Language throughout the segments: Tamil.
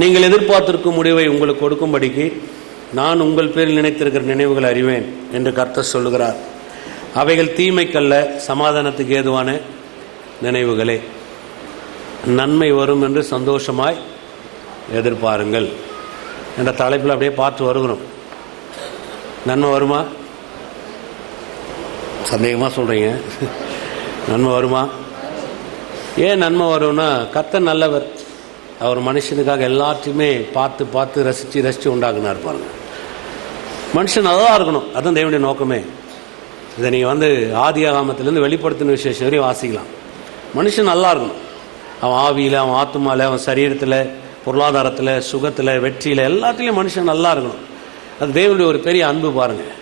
நீங்கள் எதிர்பார்த்திருக்கும் முடிவை உங்களுக்கு கொடுக்கும்படிக்கு நான் உங்கள் பேரில் நினைத்திருக்கிற நினைவுகள் அறிவேன் என்று கர்த்தர் சொல்லுகிறார். அவைகள் தீமைக்கல்ல, சமாதானத்துக்கு ஏதுவான நினைவுகளே. நன்மை வரும் என்று சந்தோஷமாய் எதிர்பாருங்கள் என்ற தலைப்பில் அப்படியே பார்த்து வருகிறோம். நன்மை வருமா? சந்தேகமாக சொல்கிறீங்க. நன்மை வருமா? ஏன் நன்மை வரும்னா, கர்த்தர் நல்லவர். அவர் மனுஷனுக்காக எல்லாத்தையுமே பார்த்து பார்த்து ரசித்து உண்டாக்குனார் பாருங்க. மனுஷன் நல்லா இருக்கணும், அதுதான் தேவனுடைய நோக்கமே. இதை நீங்கள் ஆதியாகமத்திலேருந்து வெளிப்படுத்தின விசேஷம் வரையும் வாசிக்கலாம். மனுஷன் நல்லா இருக்கணும். அவன் ஆவியில், அவன் ஆத்மாவில், அவன் சரீரத்தில், பொருளாதாரத்தில், சுகத்தில், வெற்றியில், எல்லாத்துலேயும் மனுஷன் நல்லா இருக்கணும். அது தேவனுடைய ஒரு பெரிய அன்பு பாருங்கள்.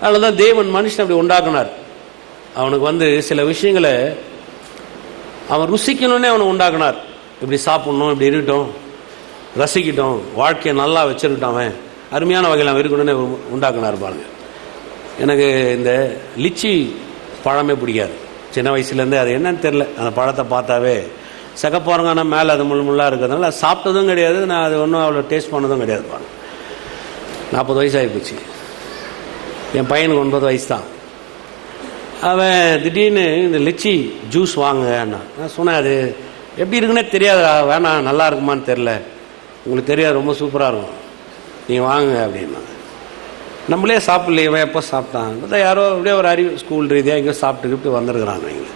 அதனால தான் தேவன் மனுஷன் அப்படி உண்டாக்குனார். அவனுக்கு சில விஷயங்களை அவன் ருசிக்கணுன்னே அவனை உண்டாக்குனார். இப்படி சாப்பிட்ணும், இப்படி இருக்கட்டும், ரசிக்கட்டும், வாழ்க்கையை நல்லா வச்சுருக்கட்டும், அவன் அருமையான வகையில் அவன் இருக்கணும்னு உண்டாக்குனார் பாருங்க. எனக்கு இந்த லிச்சி பழமே பிடிக்காது. சின்ன வயசுலேருந்தே அது என்னன்னு தெரில. அந்த பழத்தை பார்த்தாவே சகப்பாருங்க. ஆனால் மேலே அது முள்ளாக இருக்கிறதுனால சாப்பிட்டதும் கிடையாது, நான் அது ஒன்றும் அவ்வளோ டேஸ்ட் பண்ணதும் கிடையாது பாருங்க. 40 வயசு ஆகிப்போச்சு. என் பையனுக்கு 9 வயசு தான். அவன் திடீர்னு இந்த லிச்சி ஜூஸ் வாங்கன்னா நான் சொன்னேன், அது எப்படி இருக்குன்னே தெரியாது, வேணாம், நல்லா இருக்குமான்னு தெரில, உங்களுக்கு தெரியாது, ரொம்ப சூப்பராக இருக்கும், நீங்கள் வாங்க அப்படின்னா. நம்மளே சாப்பிட்லையே, இவன் எப்போ சாப்பிட்டான், யாரோ அப்படியே ஒரு அறிவு ஸ்கூல் ரீதியாக எங்கேயோ சாப்பிட்டுக்கிட்டு வந்திருக்கிறான் வைங்க.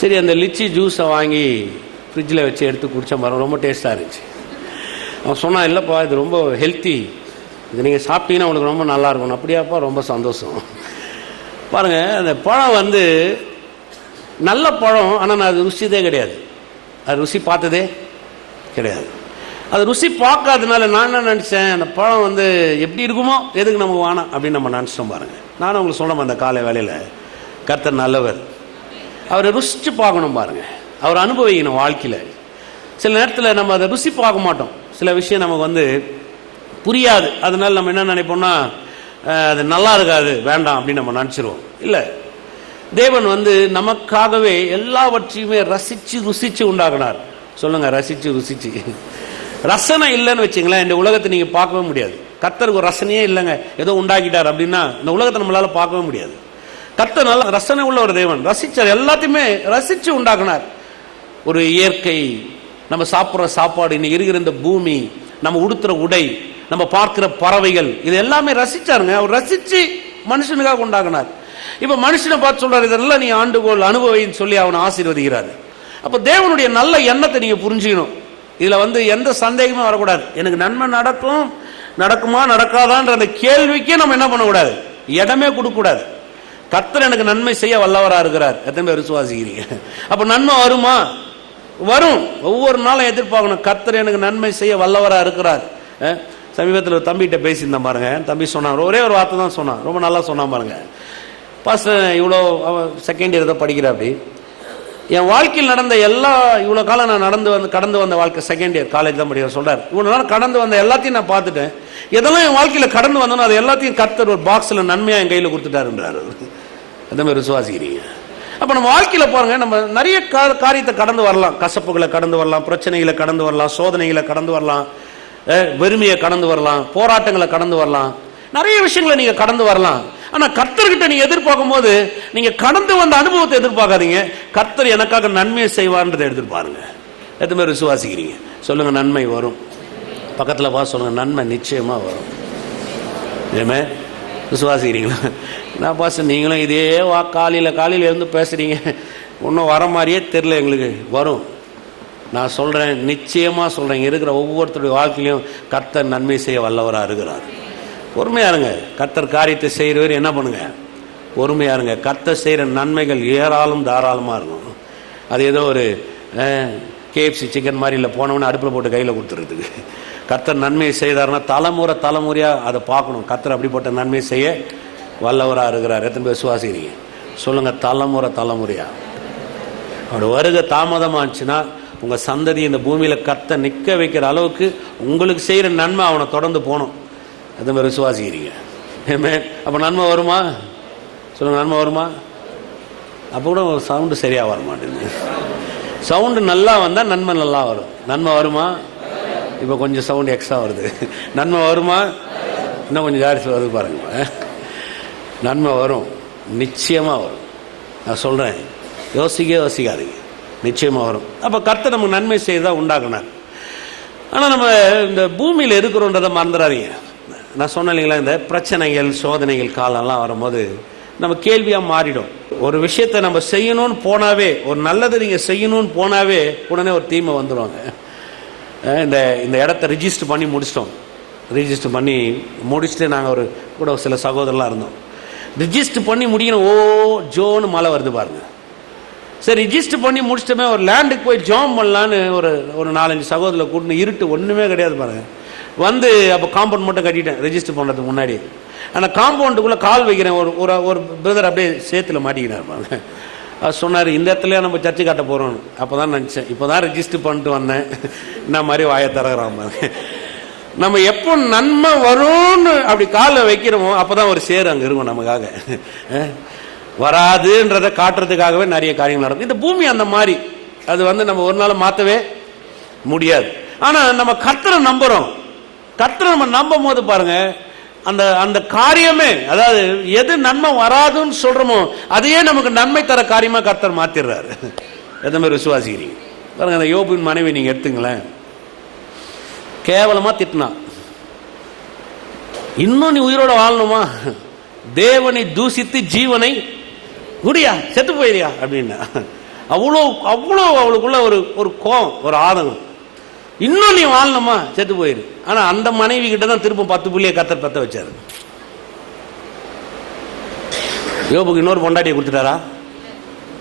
சரி, அந்த லிச்சி ஜூஸை வாங்கி ஃப்ரிட்ஜில் வச்சு எடுத்து குடித்த மாதிரி ரொம்ப டேஸ்ட்டாக இருந்துச்சு. அவன் சொன்னான், இல்லைப்பா இது ரொம்ப ஹெல்த்தி, இது நீங்கள் சாப்பிட்டீங்கன்னா உங்களுக்கு ரொம்ப நல்லாயிருக்கும். அப்படியாப்பா, ரொம்ப சந்தோஷம். பாருங்கள், அந்த பழம் நல்ல பழம், ஆனால் நான் அது ருசிதே கிடையாது. அது ருசி பார்த்ததே கிடையாது. அது ருசி பார்க்காதனால நான் என்ன நினச்சேன், அந்த பழம் எப்படி இருக்குமோ, எதுக்கு நம்ம வேணாம் அப்படின்னு நம்ம நினச்சிட்டோம் பாருங்கள். நானும் உங்களுக்கு சொன்னோம், அந்த காலை வேலையில் கர்த்தர் நல்லவர், அவரை ருசித்து பார்க்கணும் பாருங்கள், அவர் அனுபவிக்கணும் வாழ்க்கையில். சில நேரத்தில் நம்ம அதை ருசி பார்க்க மாட்டோம். சில விஷயம் நமக்கு புரியாது. அதனால நம்ம என்ன நினைப்போம்னா, அது நல்லா இருக்காது, வேண்டாம் அப்படின்னு நம்ம நினச்சிருவோம். இல்லை, தேவன் நமக்காகவே எல்லாவற்றையுமே ரசித்து ருசித்து உண்டாக்குனார். சொல்லுங்க, ரசித்து ருசித்து. ரசனை இல்லைன்னு வச்சுங்களேன், இந்த உலகத்தை நீங்கள் பார்க்கவே முடியாது. கர்த்தருக்கு ஒரு ரசனையே இல்லைங்க, ஏதோ உண்டாக்கிட்டார் அப்படின்னா இந்த உலகத்தை நம்மளால பார்க்கவே முடியாது. கர்த்தர் நல்ல ரசனை உள்ள ஒரு தேவன், ரசிச்சார், எல்லாத்தையுமே ரசித்து உண்டாக்குனார். ஒரு இயற்கை, நம்ம சாப்பிட்ற சாப்பாடு, இன்னைக்கு இருக்கிற இந்த பூமி, நம்ம உடுத்துற உடை, நம்ம பார்க்கிற பறவைகள், இது எல்லாமே ரசிச்சாருங்க. அவர் ரசித்து மனுஷனுக்காக உண்டாக்குனார். இப்போ மனுஷனை பார்த்து சொல்றாரு, இதெல்லாம் நீ ஆண்டுகோள் அனுபவின்னு சொல்லி அவனை ஆசீர்வதிக்கிறாரு. அப்போ தேவனுடைய நல்ல எண்ணத்தை நீங்கள் புரிஞ்சுக்கணும். இதில் எந்த சந்தேகமே வரக்கூடாது. எனக்கு நன்மை நடக்குமா நடக்காதான்ற அந்த கேள்விக்கே நம்ம என்ன பண்ணக்கூடாது, இடமே கொடுக்கக்கூடாது. கர்த்தர் எனக்கு நன்மை செய்ய வல்லவராக இருக்கிறார். எத்தனை பேர் விசுவாசிக்கிறீங்க? அப்போ நன்மை வருமா? வரும். ஒவ்வொரு நாளும் எதிர்பார்க்கணும், கர்த்தர் எனக்கு நன்மை செய்ய வல்லவராக இருக்கிறார். சமீபத்தில் தம்பிகிட்ட பேசியிருந்தேன் பாருங்க. தம்பி சொன்னான், ஒரே ஒரு வார்த்தை தான் சொன்னான், ரொம்ப நல்லா சொன்னான் பாருங்க. பாஸ்டர், இவ்வளோ செகண்ட் இயர் தான் படிக்கிற, அப்படி என் வாழ்க்கையில் நடந்த இவ்வளோ காலம் நான் கடந்து வந்த வாழ்க்கை, செகண்ட் இயர் காலேஜ் தான் படிக்கிற சொல்கிறார், இவ்வளோ நாள் கடந்து வந்த எல்லாத்தையும் நான் பார்த்துட்டேன், எதெல்லாம் என் வாழ்க்கையில் கடந்து வந்தோம் அது எல்லாத்தையும் கர்த்தர் ஒரு பாக்ஸில் நன்மையாக என் கையில் கொடுத்துட்டாருன்றார். அதே மாதிரி விசுவாசிக்கிறீங்க. அப்போ நம்ம வாழ்க்கையில் பாருங்க, நம்ம நிறைய காரியத்தை கடந்து வரலாம். கசப்புகளை கடந்து வரலாம், பிரச்சனைகளை கடந்து வரலாம், சோதனைகளை கடந்து வரலாம், வெறுமையை கடந்து வரலாம், போராட்டங்களை கடந்து வரலாம், நிறைய விஷயங்களை நீங்க கடந்து வரலாம். ஆனா கர்த்தர்கிட்ட நீங்க எதிர்பார்க்கும் போது, நீங்க கடந்து வந்த அனுபவத்தை எதிர்பார்க்காதீங்க, கர்த்தர் எனக்காக நன்மையை செய்வார்ன்றதை எதிர்பாருங்க. எத்தனை பேர் விசுவாசிக்கிறீங்க? சொல்லுங்க, நன்மை வரும். பக்கத்தில் பார்த்து சொல்லுங்க, நன்மை நிச்சயமா வரும். ஏமே விசுவாசிக்கிறீங்களா? நான் பாஸ், நீங்களும் இதே காலையில் இருந்து பேசுறீங்க, ஒன்றும் வர மாதிரியே தெரியல. எங்களுக்கு வரும். நான் சொல்றேன், நிச்சயமா சொல்றேன், இருக்கிற ஒவ்வொருத்தருடைய வாழ்க்கையிலையும் கர்த்தர் நன்மை செய்ய வல்லவராக இருக்கிறார். பொறுமையா இருங்க. கர்த்தர் காரியத்தை செய்கிறவர் என்ன பண்ணுங்க, பொறுமையா இருங்க. கர்த்தர் செய்கிற நன்மைகள் ஏராளம் தாராளமாக இருக்கும். அது ஏதோ ஒரு KFC சிக்கன் மாதிரி இல்லை, போனவொன்னே அடுப்பில் போட்டு கையில் கொடுத்துறதுக்கு. கர்த்தர் நன்மையை செய்தார்னா தலைமுறையாக அதை பார்க்கணும். கர்த்தர் அப்படிப்பட்ட நன்மை செய்ய வல்லவராக இருக்கிறார். எத்தனை பேர் விசுவாசிக்கிறீங்க? சொல்லுங்க, தலைமுறையாக. அவரோட வருகை தாமதமாச்சுன்னா உங்கள் சந்ததி இந்த பூமியில் கர்த்தர் நிற்க வைக்கிற அளவுக்கு உங்களுக்கு செய்கிற நன்மை அவனை தொடர்ந்து போகணும். அதே மாதிரி விசுவாசிக்கிறீங்க? அப்போ நன்மை வருமா? சொல்லுங்கள், நன்மை வருமா? அப்போ கூட சவுண்டு சரியாக வர மாட்டேங்குது. சவுண்டு நல்லா வந்தால் நன்மை நல்லா வரும். நன்மை வருமா? இப்போ கொஞ்சம் சவுண்ட் எக்ஸ்ட்ரா வருது. நன்மை வருமா? இன்னும் கொஞ்சம் ஜாஸ்தி வருது பாருங்க. நன்மை வரும், நிச்சயமாக வரும். நான் சொல்கிறேன், யோசிக்காதீங்க, நிச்சயமாக வரும். அப்போ கர்த்தர் நமக்கு நன்மை செய்தா உண்டாக்குனார். ஆனால் நம்ம இந்த பூமியில் இருக்கிறோன்றதை மறந்துடாதீங்க. நான் சொன்னேன் இல்லைங்களா, இந்த பிரச்சனைகள் சோதனைகள் காலம்லாம் வரும்போது நம்ம கேள்வியாக மாறிடும். ஒரு விஷயத்தை நம்ம செய்யணும்னு போனாவே, ஒரு நல்லதை நீங்கள் செய்யணும்னு போனாவே உடனே ஒரு தீமை வந்துடுவாங்க. இந்த இடத்த ரிஜிஸ்டர் பண்ணி முடிச்சிட்டோம். ரிஜிஸ்டர் பண்ணி முடிச்சுட்டு நாங்கள் கூட சில சகோதரர்லாம் இருந்தோம். ரிஜிஸ்டர் பண்ணி முடிக்கணும், ஜோன்னு மழை வருது பாருங்க. சரி, ரிஜிஸ்டர் பண்ணி முடிச்சிட்டோமே, ஒரு லேண்டுக்கு போய் ஜாம் பண்ணலான்னு ஒரு 4-5 சகோதரில் கூட்டின்னு, இருட்டு ஒன்றுமே கிடையாது பாருங்க. வந்து அப்போ காம்பவுண்ட் மட்டும் கட்டிட்டேன் ரிஜிஸ்டர் பண்ணுறதுக்கு முன்னாடி. ஆனால் காம்பவுண்டுக்குள்ளே கால் வைக்கிறேன், ஒரு பிரதர் அப்படியே சேத்துல மாட்டிக்கினார் பாருங்க. அது சொன்னார், இந்த இடத்துல நம்ம சர்ச்சை காட்ட போகிறோம். அப்போ தான் நினச்சேன், இப்போ தான் ரிஜிஸ்டர் பண்ணிட்டு வந்தேன், இந்த மாதிரி வாயை தரகிறான் பாருங்க. நம்ம எப்போ நன்மை வரும்னு அப்படி காலில் வைக்கிறோமோ அப்போ தான் ஒரு சேர் அங்கே இருக்கும் நமக்காக. வராதுன்றதை காட்டுறதுக்காகவே நிறைய காரியங்கள் நடக்கும். இந்த பூமி அந்த மாதிரி, அது நம்ம ஒரு நாள் மாற்றவே முடியாது. ஆனால் நம்ம கர்த்தரை நம்புகிறோம். கர்த்தரை நம்ம நம்பும் போது பாருங்க, அந்த காரியமே, அதாவது எது நன்மை வராதுன்னு சொல்றோமோ அதையே நமக்கு நன்மை தர காரியமா கர்த்தர் மாத்திடுறாரு. எந்த மாதிரி விசுவாசிக்கிறீங்க பாருங்க. அந்த யோபின் மனைவி நீங்க எடுத்துங்களேன், கேவலமா திட்டினா, இன்னும் நீ உயிரோட வாழணுமா, தேவனை தூசித்து ஜீவனை குடியா, செத்து போயிரியா அப்படின்னா, அவ்வளோ அவளுக்குள்ள ஒரு கோபம், ஒரு ஆதங்கம். இன்னும் நீ வாழணுமா, செத்து போயிரு. ஆனா அந்த மனைவி கிட்ட தான் திரும்ப 10 புள்ளியை கர்த்தர் பெத்த வச்சாரு. யோபுக்கு இன்னொரு பொண்டாட்டியை கொடுத்துட்டாரா?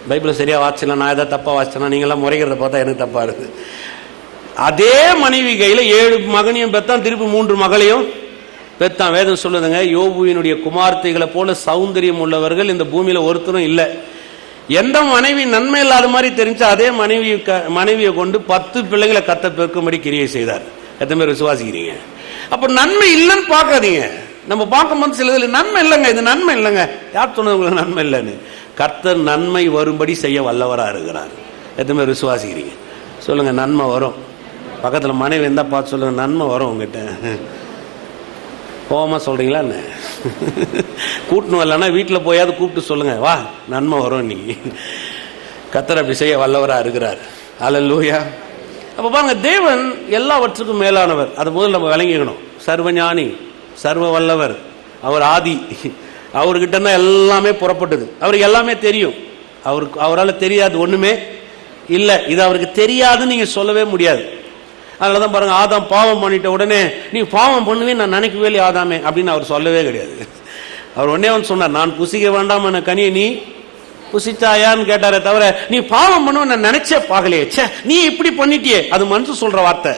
பைபிள் சரியா வாசிச்சலாம், நான் ஏதாவது தப்பா வாசிச்சேன்னா நீங்களாம் முறைகிறத பார்த்தா எனக்கு தப்பா இருக்கு. அதே மனைவி கையில 7 மகனையும் பெத்தான், திருப்பி 3 மகளையும் பெத்தான். வேதம் சொல்லுதுங்க, யோபுவினுடைய குமார்த்தைகளை போல சௌந்தரியம் உள்ளவர்கள் இந்த பூமியில ஒருத்தரும் இல்லை. எந்த மனைவி நன்மை இல்லாத மாதிரி தெரிஞ்சா அதே மனைவியை கொண்டு 10 பிள்ளைகளை கத்த பெருக்கும்படி கிரியை செய்தார். எத்தனை பேர் விசுவாசிக்கிறீங்க? அப்ப நன்மை இல்லைன்னு பார்க்காதீங்க. நம்ம பார்க்கும்போது சில நன்மை இல்லைங்க, இது நன்மை இல்லைங்க. யார் சொன்னது உங்களுக்கு நன்மை இல்லைன்னு? கர்த்தர் நன்மை வரும்படி செய்ய வல்லவரா இருக்கிறார். எத்தனை பேர் விசுவாசிக்கிறீங்க? சொல்லுங்க, நன்மை வரும். பக்கத்துல மனைவி இருந்தா பார்த்து சொல்லுங்க, நன்மை வரும் உங்ககிட்ட. கோவமா சொல்றீங்களா என்ன? கூட்டணும் இல்லைன்னா வீட்டில் போயாவது கூப்பிட்டு சொல்லுங்க, வா நன்மை வரும். நீ கர்த்தர் அப்படி செய்ய வல்லவரா இருக்கிறார். அல்லேலூயா. அப்ப பாருங்க, தேவன் எல்லாவற்றுக்கும் மேலானவர். அது முதல்ல நம்ம விளங்கிக்கணும். சர்வஞானி, சர்வ வல்லவர், அவர் ஆதி. அவர்கிட்ட தான் எல்லாமே புறப்பட்டது. அவருக்கு எல்லாமே தெரியும். அவரால் தெரியாது ஒண்ணுமே இல்லை. இது அவருக்கு தெரியாதுன்னு நீங்க சொல்லவே முடியாது. அதனாலதான் பாருங்க, ஆதாம் பாவம் பண்ணிட்ட உடனே நீ பாவம் பண்ணுவே நான் நினைக்கவே இல்லை ஆதாமே அப்படின்னு அவர் சொல்லவே கிடையாது. அவர் ஒன்னே ஒன்று சொன்னார், நான் புசிக்க வேண்டாம் என கனியை நீ புசிச்சாயான்னு கேட்டாரே தவிர நீ பாவம் பண்ணுவ நான் நினைச்சே பார்க்கலையே, சே நீ இப்படி பண்ணிட்டியே. அது மனுஷன் சொல்ற வார்த்தை.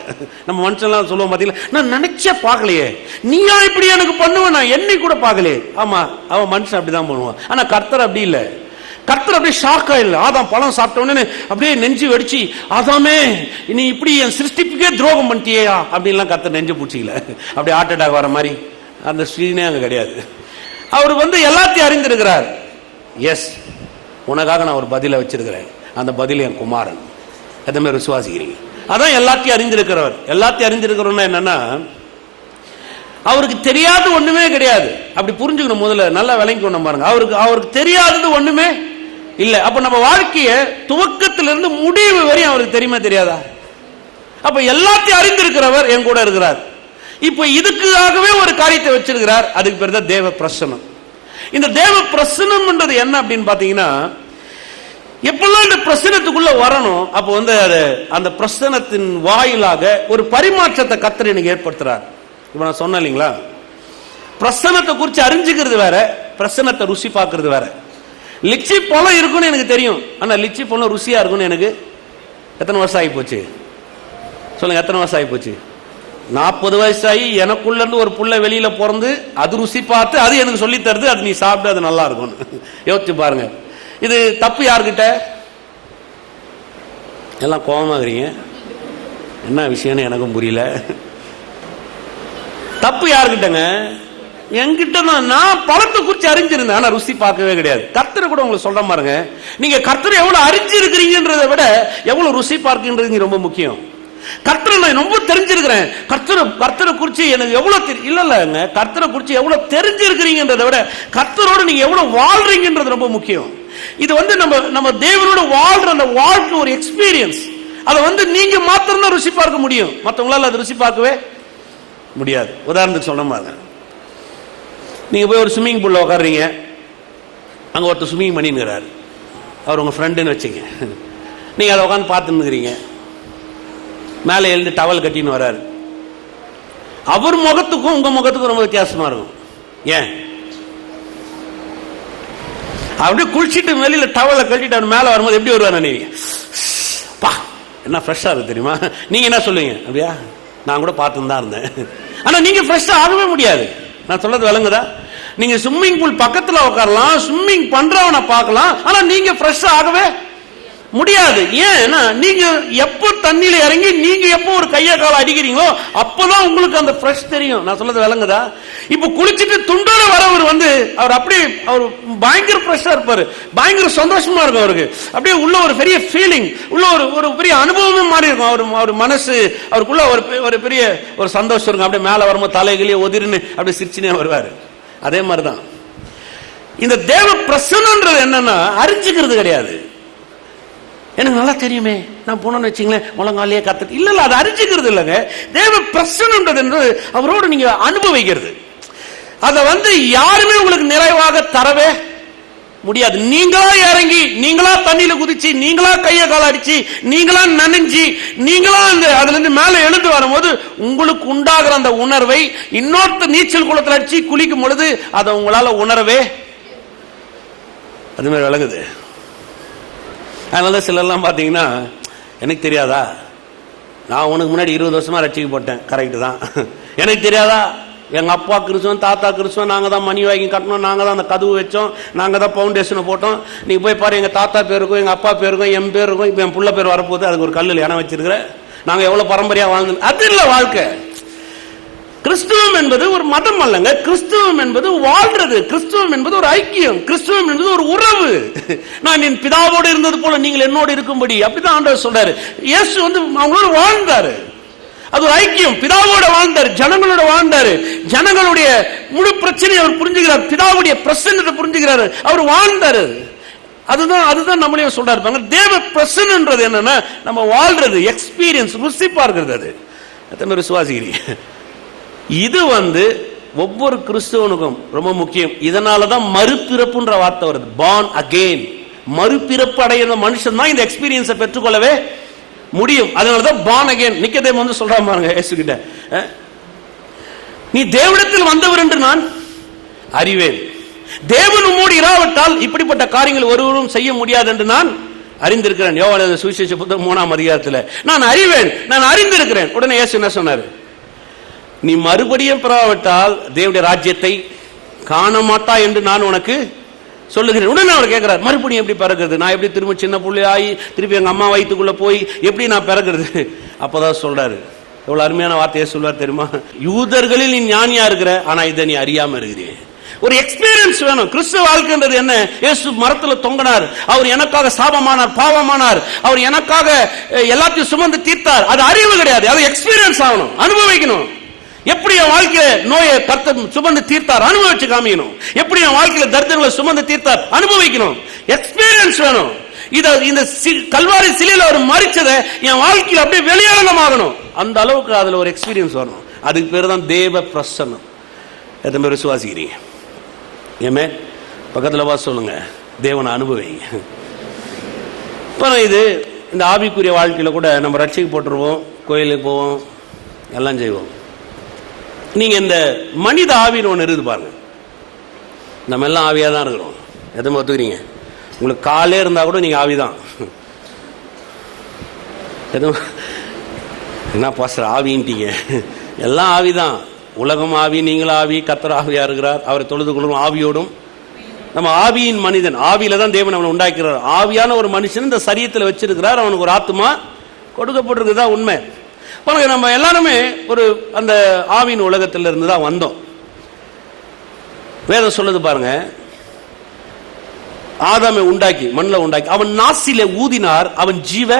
நம்ம மனுஷன்லாம் சொல்லுவோம் பாத்தீங்களா, நான் நினைச்சே பார்க்கலையே, நீயா இப்படி எனக்கு பண்ணுவேன், நான் என்னை கூட பார்க்கலையே. ஆமா, அவன் மனுஷன் அப்படிதான் பண்ணுவான். ஆனா கர்த்தர் அப்படி இல்லை. கர்த்தர் அப்படியே ஷாக்கா இல்லை. ஆதாம் பழம் சாப்பிட்ட உடனே அப்படியே நெஞ்சு வெடிச்சு, ஆதாமே நீ இப்படி என் சிருஷ்டிப்புக்கே துரோகம் பண்ணிட்டியா அப்படின்லாம் கர்த்தர் நெஞ்சு பூச்சிக்கல. அப்படி ஹார்ட் அட்டாக் வர மாதிரி அந்த ஸ்ரீனே அங்க கிடையாது. அவர் எல்லாத்தையும் அறிந்திருக்கிறார். எஸ், உனக்காக நான் ஒரு பதிலை வச்சிருக்கிறேன், அந்த பதில் என் குமாரன். எந்த மாதிரி விசுவாசிக்கிறீங்க? அதான் எல்லாத்தையும் அறிந்திருக்கிறவர். எல்லாத்தையும் அறிந்திருக்கிறோம்னா என்னன்னா, அவருக்கு தெரியாத ஒண்ணுமே கிடையாது. அப்படி புரிஞ்சுக்கணும். முதல்ல நல்லா விளங்கிக்கணும் பாருங்க. அவருக்கு தெரியாதது ஒண்ணுமே இல்லை. அப்ப நம்ம வாழ்க்கைய துவக்கத்திலிருந்து முடிவு வரையும் அவருக்கு தெரியுமா தெரியாதா? அப்ப எல்லாத்தையும் அறிந்திருக்கிறவர் என் கூட இருக்கிறார். இப்ப இதுக்காகவே ஒரு காரியத்தை வச்சிருக்கிறார். அதுக்கு பேர் தான் தேவ பிரசனம். இந்த தேவ பிரசனம்ன்றது என்ன அப்படின்னு பாத்தீங்கன்னா, எப்பெல்லாம் இந்த பிரசனத்துக்குள்ள வரணும், அப்போ அந்த பிரசனத்தின் வாயிலாக ஒரு பரிமாற்றத்தை கர்த்தர் எனக்கு ஏற்படுத்துறார். இப்ப நான் சொன்னேன் இல்லைங்களா, பிரசனத்தை குறித்து அறிஞ்சுக்கிறது வேற, பிரசனத்தை ருசி பார்க்கறது வேற. லிச்சி பழம் இருக்குன்னு எனக்கு தெரியும், ஆனா லிச்சி பழம் ருசியா இருக்குன்னு எனக்கு எத்தனை வருஷம் ஆகி போச்சு சொல்லுங்க? எத்தனை வருஷம் ஆகி போச்சு? 40 வயசாகி எனக்குள்ள இருந்து ஒரு புள்ள வெளியில பிறந்து அது ருசி பார்த்து அது எனக்கு சொல்லி தருது, அது நீ சாப்பிட்டு அது நல்லா இருக்கும். யோசிச்சு பாருங்க. இது தப்பு யாருக்கிட்ட? எல்லாம் கோபமாகறீங்க, என்ன விஷயம்னு எனக்கும் புரியல. தப்பு யாருக்கிட்டங்க? என்கிட்ட தான். நான் பழத்தை குறித்து அறிஞ்சிருந்தேன், ஆனா ருசி பார்க்கவே கிடையாது. கர்த்தரை கூட உங்களுக்கு சொல்ற பாருங்க, நீங்க கர்த்தரை எவ்வளவு அறிஞ்சிருக்கிறீங்கன்றதை விட எவ்வளவு ருசி பார்க்கின்றது ரொம்ப முக்கியம். கர்த்தரை நான் ரொம்ப தெரிஞ்சிருக்கிறேன், கர்த்தரை குறிச்சு எனக்கு எவ்வளவு இல்லங்க, கர்த்தரை குறிச்சு எவ்வளவு தெரிஞ்சிருக்கிறீங்கன்றதை விட கர்த்தரோட நீங்க எவ்வளவு வாழ்றீங்கன்றது ரொம்ப முக்கியம். இது நம்ம தேவனோட வாழ்ற அந்த வாழ்க்கை ஒரு எக்ஸ்பீரியன்ஸ். அதை நீங்க மாத்திரம் தான் ருசி பார்க்க முடியும், மற்றவங்களால அதை ருசி பார்க்கவே முடியாது. உதாரணத்துக்கு சொன்ன மாதிரி நீங்க போய் ஒரு ஸ்விம்மிங் பூல்ல உட்காடுறீங்க, அங்க ஒருத்தர் ஸ்விம்மிங் பண்ணிங்கிறாரு, அவர் உங்க ஃப்ரெண்டுன்னு வச்சுங்க. நீங்க அதை உட்காந்து பார்த்துன்னுக்கிறீங்க, மேலே எழுந்து டவல் கட்டின்னு வர்றாரு. அவர் முகத்துக்கும் உங்க முகத்துக்கும் ரொம்ப வித்தியாசமா இருக்கும். ஏன்? அப்படியே குளிச்சுட்டு வெளியில டவலை கட்டிட்டு அவர் மேலே வரும்போது எப்படி வருவார் நினைவீங்க? பா என்ன ஃப்ரெஷ்ஷா இருக்கு தெரியுமா? நீங்க என்ன சொல்லுவீங்க? அப்படியா, நான் கூட பார்த்துன்னு தான் இருந்தேன். ஆனா நீங்க ஃப்ரெஷ்ஷா ஆகவே முடியாது. நான் சொல்றது விளங்குதா? நீங்க ஸ்விம்மிங் பூல் பக்கத்துல உட்காரலாம், ஸ்விம்மிங் பண்றவனை பார்க்கலாம், ஆனா நீங்க ஃப்ரெஷ்ஷா ஆகவே முடியாது. ஏன்னா நீங்க எப்போ தண்ணியில இறங்கி நீங்க எப்போ ஒரு கையை கால அடிக்கிறீங்களோ அப்பதான் உங்களுக்கு அந்த ஃப்ரெஷ் தெரியும். நான் சொல்றது விளங்குதா? இப்ப குளிச்சுட்டு துண்டோட வரவர் அவர் அப்படியே அவர் பயங்கர ஃப்ரெஷ்ஷா இருப்பாரு, பயங்கர சந்தோஷமா இருக்கும் அவருக்கு. அப்படியே உள்ள ஒரு பெரிய ஃபீலிங், உள்ள ஒரு பெரிய அனுபவமும் மாறி இருக்கும். அவர் மனசு அவருக்குள்ள ஒரு பெரிய ஒரு சந்தோஷம் இருக்கும். அப்படியே மேல வரும்போது தலைகளையே ஒதிர்னு அப்படியே சிரிச்சுனே வருவாரு. அதே மாதிரிதான் இந்த தேவ பிரசன்னன்றது என்னன்னா அறிஞ்சுக்கிறது கிடையாது. எனக்கு நல்லா தெரியுமே, நான் போனோன்னு வச்சுங்களேன் முழங்காலே கத்துட்டு இல்ல, அது அறிஞ்சுக்கிறது இல்லைங்க. தேவ பிரசன்னன்றது என்று அவரோடு நீங்க அனுபவிக்கிறது. அதை யாருமே உங்களுக்கு நிறைவாக தரவே முடியாது. நீங்களா இறங்கி, நீங்களா தண்ணியில குதிச்சு, நீங்களா கையை கால அடிச்சு, நீங்களா நனைஞ்சி, நீங்களா அதுல இருந்து மேல எழுந்து வரும்போது உங்களுக்கு உண்டாகிற அந்த உணர்வை இன்னொருத்த நீச்சல் குளத்தில் அடிச்சு குளிக்கும் பொழுது அதை உங்களால உணரவே அது மாதிரி விளங்குது. அதனால சிலர்லாம் பார்த்தீங்கன்னா, எனக்கு தெரியாதா, நான் உனக்கு முன்னாடி 20 வருஷமா ரட்சிக்க போட்டேன், கரெக்டு தான், எனக்கு தெரியாதா, எங்கள் அப்பா கிறிஸ்துவன், தாத்தா கிறிஸ்துவன், நாங்கள் தான் மணி வாங்கி கட்டணும், நாங்கள் தான் அந்த கதவு வச்சோம், நாங்கள் தான் ஃபவுண்டேஷனை போட்டோம், நீங்கள் போய் பாரு எங்கள் தாத்தா பேருக்கும் எங்கள் அப்பா பேருக்கும் என் பேர் இருக்கும், இப்போ என் புள்ள பேர் வரப்போகுது, அதுக்கு ஒரு கல்லில் இடம் வச்சிருக்கிறேன், நாங்கள் எவ்வளோ பரம்பரையாக வாழ்ந்து. அது இல்லை வாழ்க்கை. கிறிஸ்துவம் என்பது ஒரு மதம் அல்லங்க, கிறிஸ்துவம் என்பது வாழ்றது, கிறிஸ்துவம் என்பது ஒரு ஐக்கியம், கிறிஸ்துவம் என்பது ஒரு உறவு. நான் என் பிதாவோடு இருந்தது போல நீங்கள் என்னோடு இருக்கும்படி, அப்படிதான் ஆண்டவர் சொல்றாரு. இயேசு அவங்களோட வாழ்ந்தாரு, அது ஒரு ஐக்கியம். பிதாவோட வாழ்ந்தாரு, ஜனங்களோட வாழ்ந்தாரு, ஜனங்களுடைய முழு பிரச்சனையை அவர் புரிஞ்சுக்கிறார், பிதாவுடைய பிரசன்னத்தை புரிஞ்சுக்கிறாரு, அவர் வாழ்ந்தாரு. அதுதான் நம்மளையும் சொல்றாரு. தேவ பிரசன்னன்றது என்னன்னா நம்ம வாழ்றது, எக்ஸ்பீரியன்ஸ், ருசி பார்க்கிறது. அது எத்தனை விசுவாசிக்கிறீங்க? இது ஒவ்வொரு கிறிஸ்தவனுக்கும் ரொம்ப முக்கியம். இதனாலதான் மறுபிறப்புன்ற வார்த்தை வருது, பார்ன் அகெயின். மறுபிறப்பு அடைகிற மனுஷன் தான் இந்த எக்ஸ்பீரியன்ஸை பெற்றுக்கொள்ளவே முடியும். அதனாலதான் பார்ன் அகெயின். நிக்கதேமு சொல்றான் பாருங்க இயேசு கிட்ட, நீ தேவனிடத்தில் வந்தவர் என்று நான் அறிவேன், தேவன் உம்மோடு இராவிட்டால் இப்படிப்பட்ட காரியங்கள் ஒருவரும் செய்ய முடியாது என்று நான் அறிந்திருக்கிறேன். யோவான் சுவிசேஷ புத்தகம் 3ஆம் அதிகாரத்தில் நான் அறிவேன், நான் அறிந்திருக்கிறேன். உடனே இயேசு என்ன சொன்னாரு? நீ மறுபடியும் பெறாவிட்டால் தேவனுடைய ராஜ்யத்தை காண மாட்டா என்று நான் உனக்கு சொல்லுகிறேன். உடனே அவர் கேட்கிறார், மறுபடியும் எப்படி பிறகுறது? நான் எப்படி திரும்ப சின்ன புள்ளையாகி திருப்பி எங்க அம்மா வயிற்றுக்குள்ள போய் எப்படி நான் பிறகுறது? அப்பதான் சொல்றாரு, எவ்வளவு அருமையான வார்த்தையை சொல்வார் தெரியுமா? யூதர்களில் நீ ஞானியா இருக்கிற, ஆனா இதை நீ அறியாம இருக்கிறீ. ஒரு எக்ஸ்பீரியன்ஸ் வேணும். கிறிஸ்துவ வாழ்க்கைன்றது என்ன? இயேசு மரத்துல தொங்கினார், அவர் எனக்காக சாபமானார், பாவமானார், அவர் எனக்காக எல்லாத்தையும் சுமந்து தீர்த்தார். அது அறிவு கிடையாது, அது எக்ஸ்பீரியன்ஸ் ஆகணும், அனுபவிக்கணும். எப்படி என் வாழ்க்கையில நோயை கர்த்தர் சுமந்து தீர்த்தார், அனுபவிச்சு காமிக்கணும். எப்படி என் வாழ்க்கையில தரித்திரங்களை சுமந்து தீர்த்தார், அனுபவிக்கணும். எக்ஸ்பீரியன்ஸ் வேணும். இந்த கல்வாரி சிலையில அவர் மரிச்சதை என் வாழ்க்கையில் அப்படியே வெளியரங்கமாகணும். அந்த அளவுக்கு அதுல ஒரு எக்ஸ்பீரியன்ஸ் வரணும். அதுக்கு பேர் தான் தேவ பிரசன்னம். எத்தனை பேர் விசுவாசிக்கிறீங்க? ஏமே பக்கத்துல வா சொல்லுங்க, தேவனை அனுபவிங்க. இப்போ இது இந்த ஆவிக்குரிய வாழ்க்கையில கூட நம்ம ரட்சிக்கு போட்டுருவோம், கோயிலுக்கு போவோம், எல்லாம் செய்வோம். நீங்க இந்த மனித ஆவின்னு ஒன்று இருக்குது பாருங்க. நம்ம எல்லாம் ஆவியா தான் இருக்கிறோம். எதுவும் ஒத்துக்கிறீங்க? உங்களுக்கு காலே இருந்தா கூட நீங்க ஆவிதான். எதுவும் என்ன பாஸ்டர் ஆவின்ட்டீங்க? எல்லாம் ஆவிதான். உலகம் ஆவி, நீங்களும் ஆவி, கர்த்தர் ஆவியா இருக்கிறார், அவரை தொழுது கொள்ளும் ஆவியோடும். நம்ம ஆவியின் மனிதன், ஆவியில தான் தேவன் அவனை உண்டாக்கிறார். ஆவியான ஒரு மனுஷன் இந்த சரீரத்தில் வச்சிருக்கிறார், அவனுக்கு ஒரு ஆத்மா கொடுக்கப்பட்டிருக்குதான் உண்மை. நம்ம எல்லாருமே ஒரு அந்த ஆவியின் உலகத்தில் இருந்து தான் வந்தோம். வேதம் சொல்லுது பாருங்க, ஆதாமை உண்டாக்கி மண்ணில் உண்டாக்கி அவன் நாசிலே ஊதினார், அவன் ஜீவ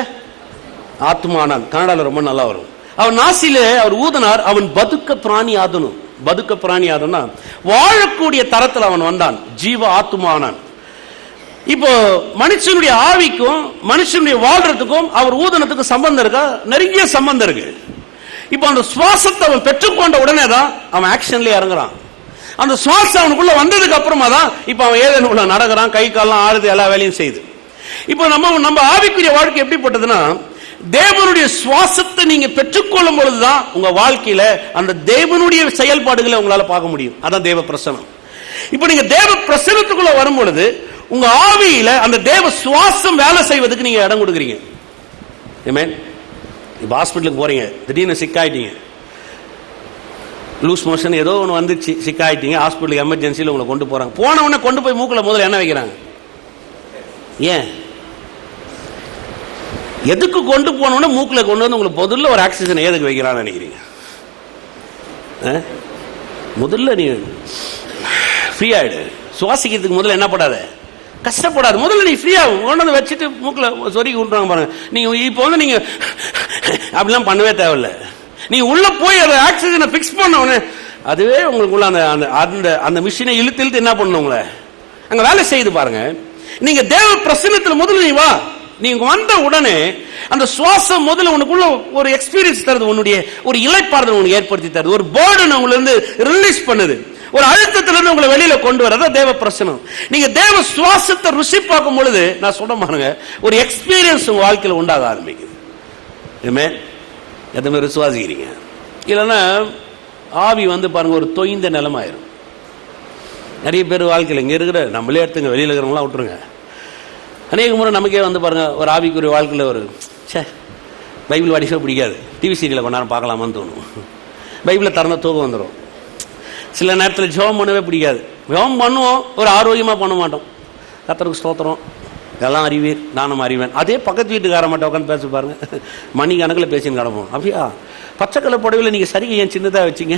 ஆத்மானான், கன்னடாவில் ரொம்ப நல்லா வரும். அவன் நாசிலே அவர் ஊதனார், அவன் பதுக்க பிராணி ஆதனும். பதுக்க பிராணி ஆதனா வாழக்கூடிய தரத்தில் அவன் வந்தான், ஜீவ ஆத்மானான். இப்போ மனுஷனுடைய ஆவிக்கும் மனுஷனுடைய வாழ்றதுக்கும் அவர் ஊதனத்துக்கும் சம்பந்தம் இருக்கா? நிறைய சம்பந்தம் இருக்கு. இப்போ அந்த சுவாசத்தை அவன் பெற்றுக்கொண்ட உடனே தான் அவன் ஆக்ஷன்லயே இறங்குறான். அந்த சுவாசம் அவனுக்குள்ள வந்ததுக்கு அப்புறமா தான் இப்ப அவன் ஏதேனுள்ள நடக்கிறான், கை கால்லாம் ஆடுது, எல்லா வேலையும் செய்யுது. இப்போ நம்ம ஆவிக்குரிய வாழ்க்கை எப்படிப்பட்டதுன்னா, தேவனுடைய சுவாசத்தை நீங்க பெற்றுக்கொள்ளும் பொழுதுதான் உங்க வாழ்க்கையில அந்த தேவனுடைய செயல்பாடுகளை உங்களால பார்க்க முடியும். அதான் தேவ பிரசனம். இப்ப நீங்க தேவ பிரசனத்துக்குள்ள வரும் பொழுது உங்க ஆவியில அந்த தேவ சுவாசம் வேலை செய்வதற்கு நீங்க இடம் கொடுக்குறீங்க. ஆமென். இப்ப ஹாஸ்பிட்டலுக்கு போறீங்க, திடீர்னு சிக்காயிட்டீங்க, லூஸ் மோஷன் ஏதோ ஒன்று வந்துச்சு, சிக்காயிட்டீங்க, ஹாஸ்பிட்டலுக்கு எமர்ஜென்சியில் உங்களை கொண்டு போறாங்க. போன உடனே கொண்டு போய் மூக்கில் முதல்ல என்ன வைக்கிறாங்க? ஏன்? எதுக்கு கொண்டு போனோம்னா மூக்கில் கொண்டு வந்து உங்களுக்கு முதல்ல ஒரு ஆக்சிஜன் எதுக்கு வைக்கிறான்னு நினைக்கிறீங்க? முதல்ல நீ ஃப்ரீ ஆயிடு. சுவாசிக்கிறதுக்கு முதல்ல என்ன படாத, கஷ்டப்படாது. முதல்ல நீ ஃப்ரீ ஆகும். கொண்டு வந்து வச்சுட்டு மூக்கில் சொருக்கி விட்டுறாங்க பாருங்க. நீங்க இப்போ வந்து நீங்க அப்படிலாம் பண்ணவே தேவையில்லை. நீ உள்ள போய் அதை ஆக்சிஜனை பிக்ஸ் பண்ண உடனே அதுவே உங்களுக்குள்ள அந்த அந்த மிஷினை இழுத்து என்ன பண்ணணும், உங்களை அங்க வேலை செய்து பாருங்க. நீங்க தேவ பிரசன்னத்தில் முதல்ல நீ வா. நீங்க வந்த உடனே அந்த சுவாசம் முதல்ல உனக்குள்ள ஒரு எக்ஸ்பீரியன்ஸ் தருது, உன்னுடைய ஒரு இளைப்பாறுதல் உனக்கு ஏற்படுத்தி தருது, ஒரு பேர்டன் உங்களை இருந்து ரிலீஸ் பண்ணுது, ஒரு அழுத்தத்திலிருந்து உங்களை வெளியில கொண்டு வரதான் தேவ பிரசனம். நீங்க தேவ சுவாசத்தை ருசி பார்க்கும் பொழுது நான் சொல்ல பாருங்க, ஒரு எக்ஸ்பீரியன்ஸ் உங்க வாழ்க்கையில் உண்டாக ஆரம்பிக்குது. எதுவுமே விசுவாசிக்கிறீங்க இல்லைன்னா ஆவி வந்து பாருங்க ஒரு தொய்ந்த நிலமாயிரும். நிறைய பேர் வாழ்க்கையில் இங்கே இருக்கிற நம்மளே எடுத்துங்க, வெளியில் இருக்கிறவங்களாம் விட்டுருங்க. அநேக முறை நமக்கே வந்து பாருங்க ஒரு ஆவிக்குரிய வாழ்க்கையில் ஒரு பைபிள் வாடிஃபே பிடிக்காது, டிவி சீரியலை கொஞ்ச நேரம் பார்க்கலாமான்னு தோணும், பைபிளை திறந்த தூக்கம் வந்துடும். சில நேரத்தில் ஜெபம் பண்ணவே பிடிக்காது, ஜெபம் பண்ணுவோம், ஒரு ஆரோக்கியமாக பண்ண மாட்டோம். கர்த்தருக்கு ஸ்தோத்திரம், எல்லாம் அறிவீர் நானும் அறிவேன். அதே பக்கத்து வீட்டுக்கார மட்டும் உட்காந்து பேச பாருங்க, மணி கணக்கில் பேசின்னு கிடப்போம். அப்படியா பச்சைக்கலை புடவையில் நீங்கள் சரிங்க ஏன் சின்னதாக வச்சிங்க,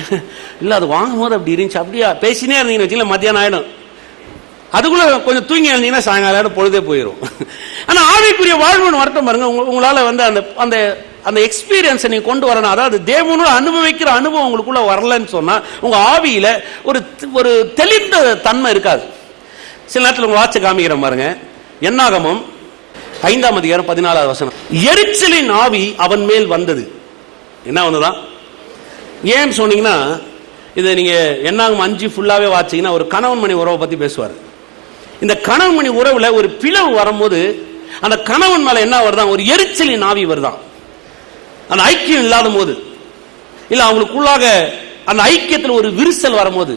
இல்லை அது வாங்கும் போது அப்படி இருந்துச்சு, அப்படியா பேசினே இருந்தீங்கன்னு வச்சுங்களேன், மத்தியானம் ஆகிடும். அதுக்குள்ளே கொஞ்சம் தூங்கி இருந்தீங்கன்னா சாயங்காலம் பொழுதே போயிடும். ஆனால் ஆவிக்குரிய வாழ்வுன்னு வரட்டும் பாருங்க, உங்களால் வந்து அந்த அந்த அந்த எக்ஸ்பீரியன்ஸை நீங்கள் கொண்டு வரணும். அதாவது தேவனோட அனுபவிக்கிற அனுபவம் உங்களுக்குள்ள வரலன்னு சொன்னால் உங்கள் ஆவியில் ஒரு ஒரு தெளிந்த தன்மை இருக்காது. சில நேரத்தில் உங்கள் வாட்சை காமிக்கிறேன் பாருங்க, என்னாகமம் 5ஆம் அதிகாரம் 14வது வசனம். எரிச்சலின் ஆவி அவன் மேல் வந்தது. என்ன வந்ததான்? ஏன்னு சொன்னீங்கன்னா, இதை நீங்க என்னாகும் 5 ஃபுல்லாவே வாட்சிங்கன்னா ஒரு கணவன் மணி உறவை பத்தி பேசுவார். இந்த கணவன் மணி உறவுல ஒரு பிளவு வரும்போது அந்த கணவன் மேல என்ன வருதான்? ஒரு எரிச்சலின் ஆவி வருதான். அந்த ஐக்கியம் இல்லாத போது, இல்ல அவங்களுக்குள்ளாக அந்த ஐக்கியத்தில் ஒரு விரிசல் வரும்போது,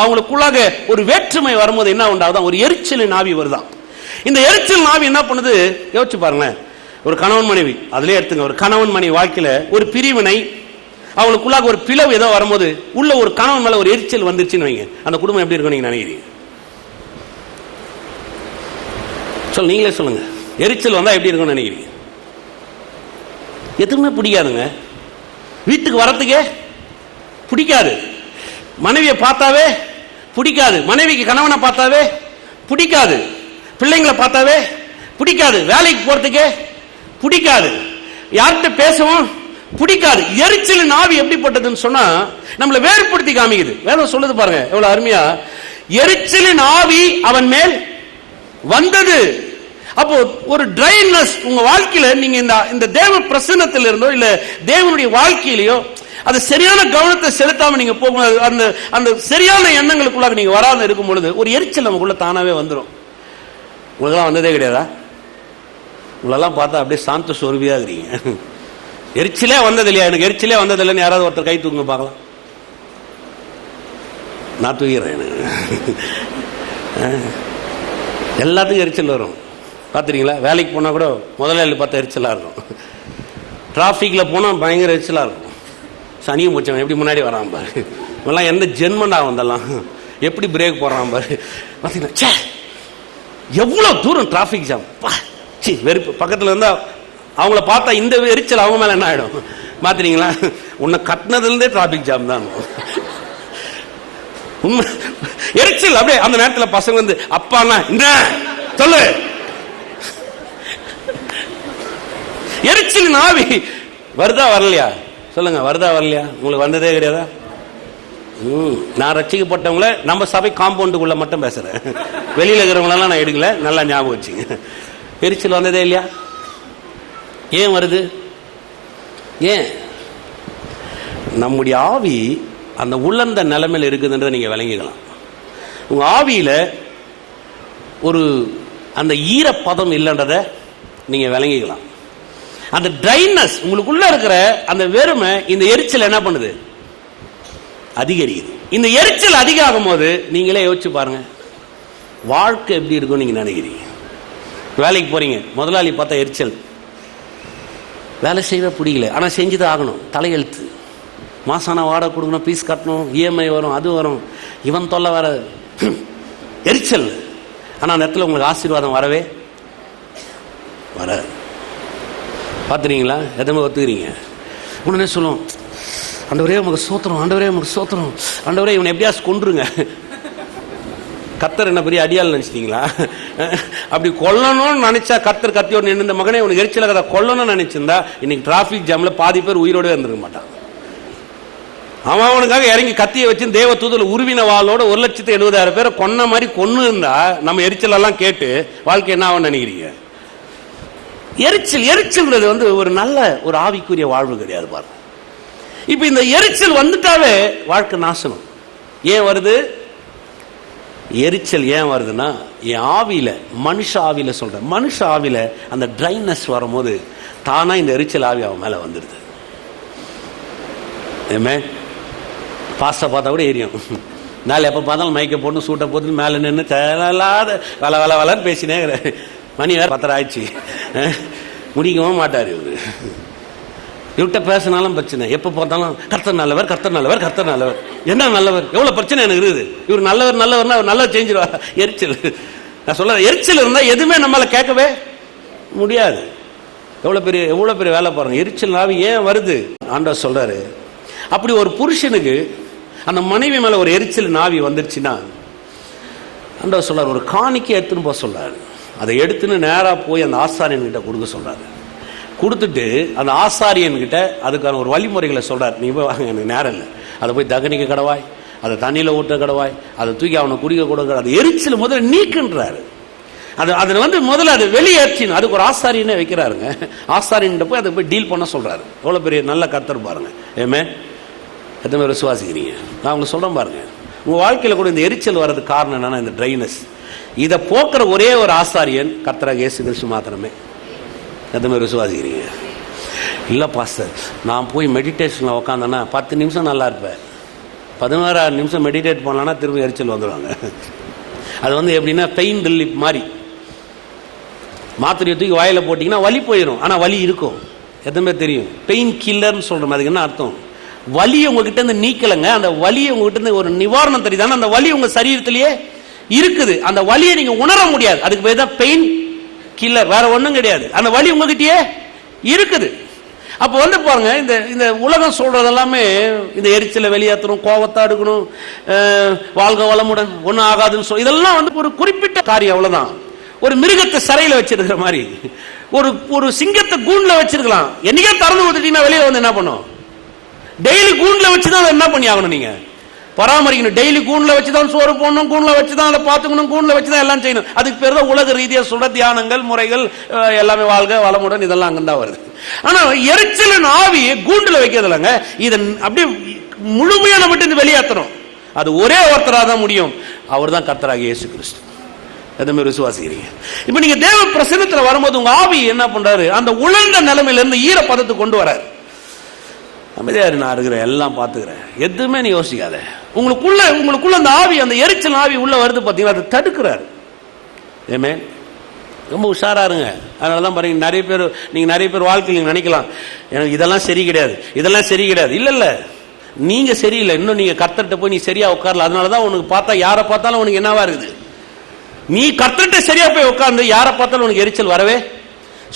அவங்களுக்குள்ளாக ஒரு வேற்றுமை வரும்போது என்ன உண்டாகுதான்? ஒரு எரிச்சலின் ஆவி வருதான். இந்த எரிச்சல் ஆவி என்ன பண்ணுது யோசிச்சு பாருங்களேன். ஒரு கணவன் மனைவி அதிலே எடுத்துங்க, ஒரு கணவன் மனைவி வாழ்க்கையில ஒரு பிரிவினை, அவங்களுக்குள்ளாக ஒரு பிளவு ஏதோ வரும்போது உள்ள ஒரு கணவன் மேல ஒரு எரிச்சல் வந்துருச்சுன்னு வைங்க, அந்த குடும்பம் எப்படி இருக்கும் நீங்க நினைக்கிறீங்க? நீங்களே சொல்லுங்க, எரிச்சல் வந்தா எப்படி இருக்கும்னு நினைக்கிறீங்க? எதுவுமே பிடிக்காதுங்க, வீட்டுக்கு வரத்துக்கே பிடிக்காது, மனைவியை பார்த்தாவே பிடிக்காது, மனைவிக்கு கணவனை பார்த்தாவே பிடிக்காது, பிள்ளைங்களை பார்த்தாவே பிடிக்காது, வேலைக்கு போறதுக்கே பிடிக்காது, யார்கிட்ட பேசவும் பிடிக்காது. எரிச்சலின் ஆவி எப்படிப்பட்டதுன்னு சொன்னா நம்மளை வேறுபடுத்தி காமிக்குது. வேதம் சொல்லுது பாருங்க எவ்வளவு அருமையா, எரிச்சலின் ஆவி அவன் மேல் வந்தது. அப்போ ஒரு ட்ரைனஸ் உங்க வாழ்க்கையில நீங்க இந்த தேவ பிரசன்னத்தில் இருந்தோ இல்ல தேவனுடைய வாழ்க்கையிலயோ அது சரியான கவனத்தை செலுத்தாம நீங்க போகும்போது, அந்த அந்த சரியான எண்ணங்களுக்குள்ளாக நீங்க வராத இருக்கும் பொழுது ஒரு எரிச்சல் நமக்குள்ள தானாவே வந்துடும். உங்களுக்கெல்லாம் வந்ததே கிடையாதா? உங்களெல்லாம் பார்த்தா அப்படியே சாந்த சொருவியா இருக்கிறீங்க. எரிச்சலே வந்தது இல்லையா? எனக்கு எரிச்சலே வந்தது இல்லைன்னு யாராவது ஒருத்தர் கை தூங்க பார்க்கலாம். நான் தூக்கிறேன். எல்லாத்துக்கும் எரிச்சல் வரும். பார்த்துறீங்களா? வேலைக்கு போனால் கூட முதலாளி பார்த்தா எரிச்சலாக இருக்கும், டிராஃபிக்கில் போனால் பயங்கர எரிச்சலாக இருக்கும். சனியும் போச்சவன் எப்படி முன்னாடி வரான் பாரு, இவெல்லாம் எந்த ஜென்மண்டா வந்தெல்லாம் எப்படி பிரேக் போடுறான் பாரு. பார்த்தீங்களா எவ்வளோ தூரம் டிராஃபிக் ஜாம், வெறுப்பு. பக்கத்தில் இருந்தால் அவங்கள பார்த்தா இந்த எரிச்சல் அவங்க மேலே என்ன ஆகிடும் பார்த்துறீங்களா? உன்னை கட்டினதுலேருந்தே டிராஃபிக் ஜாம் தான் உண்மை. எரிச்சல் அப்படியே அந்த நேரத்தில் பசங்க வந்து அப்பாண்ணா இந்த சொல்லு, எரிச்சலின் ஆவி வருதா வரலையா சொல்லுங்க, வருதா வரலையா? உங்களுக்கு வந்ததே கிடையாதா? நான் ரட்சிக்கப்பட்டவங்கள நம்ம சபை காம்பவுண்டுக்குள்ள மட்டும் பேசுறேன், வெளியில இருக்கிறவங்களெல்லாம் நான் எடுக்கல, நல்லா ஞாபகம் வச்சுங்க. எரிச்சல் வந்ததே இல்லையா? ஏன் வருது? ஏன்? நம்முடைய ஆவி அந்த உலர்ந்த நிலைமையில் இருக்குதுன்றதை நீங்க விளங்கிக்கலாம். உங்க ஆவியில ஒரு அந்த ஈரப்பதம் இல்லைன்றதை நீங்க விளங்கிக்கலாம். அந்த ட்ரைனஸ் உங்களுக்குள்ள இருக்கிற அந்த வெறுமை இந்த எரிச்சல் என்ன பண்ணுது? அதிகரிக்குது. இந்த எரிச்சல் அதிகமாகும் போது நீங்களே யோசிச்சு பாருங்க, வாழ்க்கை எப்படி இருக்கும் நீங்க நினைக்கிறீங்க? வேலைக்கு போறீங்க, முதலாளி பார்த்தா எரிச்சல், வேலை செய்யவே பிடிக்கல, ஆனா செஞ்சுதான் ஆகணும், தலையெழுத்து, மாசானா வாடகை கொடுக்கணும், பீஸ் கட்டணும், இஎம்ஐ வரும், அது வரும், இவன் தொல்லை வர, எரிச்சல். ஆனா அந்த இடத்துல உங்களுக்கு ஆசீர்வாதம் வரவே வர. பார்த்துறீங்களா? எதுவுமே ஒத்துக்கிறீங்க? உடனே சொல்லுவோம், ஆண்டவரே உமக்கு சோத்திரம், ஆண்டவரே உமக்கு சோத்திரம், ஆண்டவரே இவனை எப்படியாச்சும் கொன்றுங்க. கத்தர் என்ன பெரிய அடியால் நினைச்சிட்டீங்களா? அப்படி கொல்லணும்னு நினைச்சா கத்தர் கத்தியோடு நின்று, இந்த மகனே உனக்கு எரிச்சல கதை கொல்லணும்னு நினைச்சிருந்தா இன்னைக்கு டிராபிக் ஜாம்ல பாதி பேர் உயிரோடு இருந்திருக்க மாட்டான். அவன் அவனுக்காக இறங்கி கத்தியை வச்சு தேவ தூதல் உருவின வாளோட 1,70,000 பேரை கொன்ன மாதிரி கொன்னு இருந்தா நம்ம எரிச்சல் எல்லாம் கேட்டு வாழ்க்கை என்ன ஆகும் நினைக்கிறீங்க? எரிச்சல்ன்றது வந்து ஒரு நல்ல ஒரு ஆவிக்குரிய வாழ்வு கிடையாது பாருங்க. இப்ப இந்த எரிச்சல் வந்துட்டாவே வாழ்க்கை நாசனம். ஏன் வருது எரிச்சல்? ஏன் வருதுன்னா என் ஆவியில, மனுஷ ஆவியில சொல்றேன், மனுஷ ஆவியில அந்த ட்ரைனஸ் வரும்போது தானா இந்த எரிச்சல் ஆவி அவன் மேல வந்துடுது. ஏமே பாஸ்டா பார்த்தா கூட எரியும். நாள் எப்போ பார்த்தாலும் மைக்கை போட்டு சூட்டை போட்டு மேலே நின்று தேவையில்லாத வள வள வளன்னு பேசினே மணி வேறு 10 ஆயிடுச்சு, முடிக்கவும் மாட்டார் இவரு. இவர்கிட்ட பேசினாலும் பிரச்சனை, எப்போ பார்த்தாலும் கர்த்தர் நல்லவர், கர்த்தர் நல்லவர், கர்த்தர் நல்லவர். என்ன நல்லவர்? எவ்வளோ பிரச்சனை எனக்கு இருக்குது. இவர் நல்லவர் நல்லவர்னா அவர் நல்லா செஞ்சிருவார். எரிச்சல். நான் சொல்ல, எரிச்சல் இருந்தால் எதுவுமே நம்மளால கேட்கவே முடியாது. எவ்வளோ பெரிய வேலை பாருங்க. எரிச்சல் ஆவி ஏன் வருது? ஆண்டவர் சொல்றாரு, அப்படி ஒரு புருஷனுக்கு அந்த மனைவி மேல ஒரு எரிச்சல் ஆவி வந்துருச்சுன்னா ஆண்டவர் சொல்றாரு, ஒரு காணிக்கை எடுத்துன்னு போக சொல்றாரு. அதை எடுத்துன்னு நேரா போய் அந்த ஆசாரியன் கிட்ட கொடுக்க சொல்றாரு. கொடுத்துட்டு அந்த ஆசாரியன் கிட்ட அதுக்கான ஒரு வழிமுறைகளை சொல்றாரு. நீ போய் வாங்க, எனக்கு நேரம் இல்லை, அதை போய் தகனிக்க கடவாய், அதை தண்ணியில ஊட்ட கடவாய், அதை தூக்கி அவனை குடிக்க கொடுக்க, அது எரிச்சல் முதல்ல நீக்குன்றாரு. அது வந்து முதல்ல அது வெளியேற்றின் அதுக்கு ஒரு ஆசாரியனே வைக்கிறாருங்க. ஆசாரியன் போய் அதை போய் டீல் பண்ண சொல்றாரு. எவ்வளவு பெரிய நல்ல கர்த்தர் பாருங்க. ஏமே எத்தனை பேர் விசுவாசிக்கிறீங்க? நான் உங்களுக்கு சொல்றேன் பாருங்க, உங்க வாழ்க்கையில கூட இந்த எரிச்சல் வர்றதுக்கு காரணம் என்னன்னா இந்த ட்ரைனஸ். இதை போக்குற ஒரே ஒரு ஆசாரியன் கர்த்தராகிய இயேசு கிறிஸ்து மாத்திரமே. எத்தனை பேர் விசுவாசிக்கிறீங்க? இல்ல பாஸ்டர், நான் போய் மெடிடேஷன்ல உட்காந்தேன்னா 10 நிமிஷம் நல்லா இருப்பேன், 16 நிமிஷம் மெடிடேட் பண்ணலான்னா திரும்ப எரிச்சல் வந்துடுவாங்க. அது வந்து எப்படின்னா பெயின் ரிலீஃப் மாதிரி. மாத்திரையை தூக்கி வாயில போட்டீங்கன்னா வலி போயிடும், ஆனா வலி இருக்கும். எதுவுமே தெரியும். பெயின் கில்லர்னு சொல்றோம். அதுக்கு என்ன அர்த்தம்? வலி உங்ககிட்ட இருந்து நீக்கலங்க, அந்த வலியை உங்ககிட்ட இருந்து ஒரு நிவாரணம் தெரியுதான, அந்த வலி உங்க சரீரத்திலேயே இருக்குது. அந்த வலியை நீங்க உணர முடியாது, அதுக்கு பேர் தான் பெயின் கில்லர், வேற ஒண்ணும் கிடையாது. அந்த வலி உங்ககிட்டயே இருக்குது. அப்போ வந்து பாருங்க, இந்த உலகம் சொல்றது எல்லாமே இந்த எரிச்சலை வெளியேற்றணும், கோவத்தை எடுக்கணும், வாழ்க வளமுடன், ஒன்னும் ஆகாதுன்னு சொல்லி, இதெல்லாம் வந்து ஒரு குறிப்பிட்ட காரியம், அவ்வளவுதான். ஒரு மிருகத்தை சிறையில வச்சிருக்கிற மாதிரி, ஒரு சிங்கத்தை கூண்டுல வச்சிருக்கலாம், என்னைக்கே திறந்து கொடுத்துட்டீங்கன்னா வெளியே வந்து என்ன பண்ணும்? டெய்லி கூண்டுல வச்சுதான் என்ன பண்ணி ஆகணும், நீங்க பராமரிக்கணும். டெய்லி கூண்டுல வச்சுதான் சோறு போடணும், கூண்டுல வச்சுதான் அதை பார்த்துக்கணும், கூண்டுல வச்சுதான் எல்லாம் செய்யணும். அதுக்கு பேர் தான் உலக ரீதியா சொல்ற தியானங்கள், முறைகள், எல்லாமே வாழ்க வளமுடன், இதெல்லாம் அங்கதான் வருது. ஆனா எரிச்சலின் ஆவியை கூண்டுல வைக்கிறதுலங்க, இதை அப்படியே முழுமையா நம்ம விட்டு வெளியேற்றணும். அது ஒரே ஒருத்தராக தான் முடியும், அவர் தான் கர்த்தராகிய இயேசு கிறிஸ்து. எதுவுமே விசுவாசிக்கிறீங்க? இப்ப நீங்க தேவ பிரசன்னத்துல வரும்போது உங்க ஆவி என்ன பண்றாரு? அந்த உலர்ந்த நிலைமையில இருந்து ஈரப்பதத்தை கொண்டு வராரு. அமைதியாரு, நான் இருக்கிறேன், எல்லாம் பார்த்துக்கிறேன், எதுவுமே நீ யோசிக்காத. உங்களுக்குள்ள அந்த ஆவி, அந்த எரிச்சல் ஆவி உள்ள வருது பார்த்தீங்களா, அதை தடுக்கிறாரு. ஏமே ரொம்ப உஷாரா இருங்க. அதனாலதான் பாருங்க, நிறைய பேர் வாழ்க்கையில் நீங்க நினைக்கலாம், எனக்கு இதெல்லாம் சரி கிடையாது, இதெல்லாம் சரி கிடையாது. இல்ல நீங்க சரியில்லை, இன்னும் நீங்க கர்த்தர்கிட்ட போய் நீ சரியா உட்காரல. அதனாலதான் உனக்கு பார்த்தா, யாரை பார்த்தாலும் உனக்கு என்னவா இருக்குது? நீ கர்த்தர்கிட்ட சரியா போய் உட்கார்ந்து யாரை பார்த்தாலும் உனக்கு எரிச்சல் வரவே,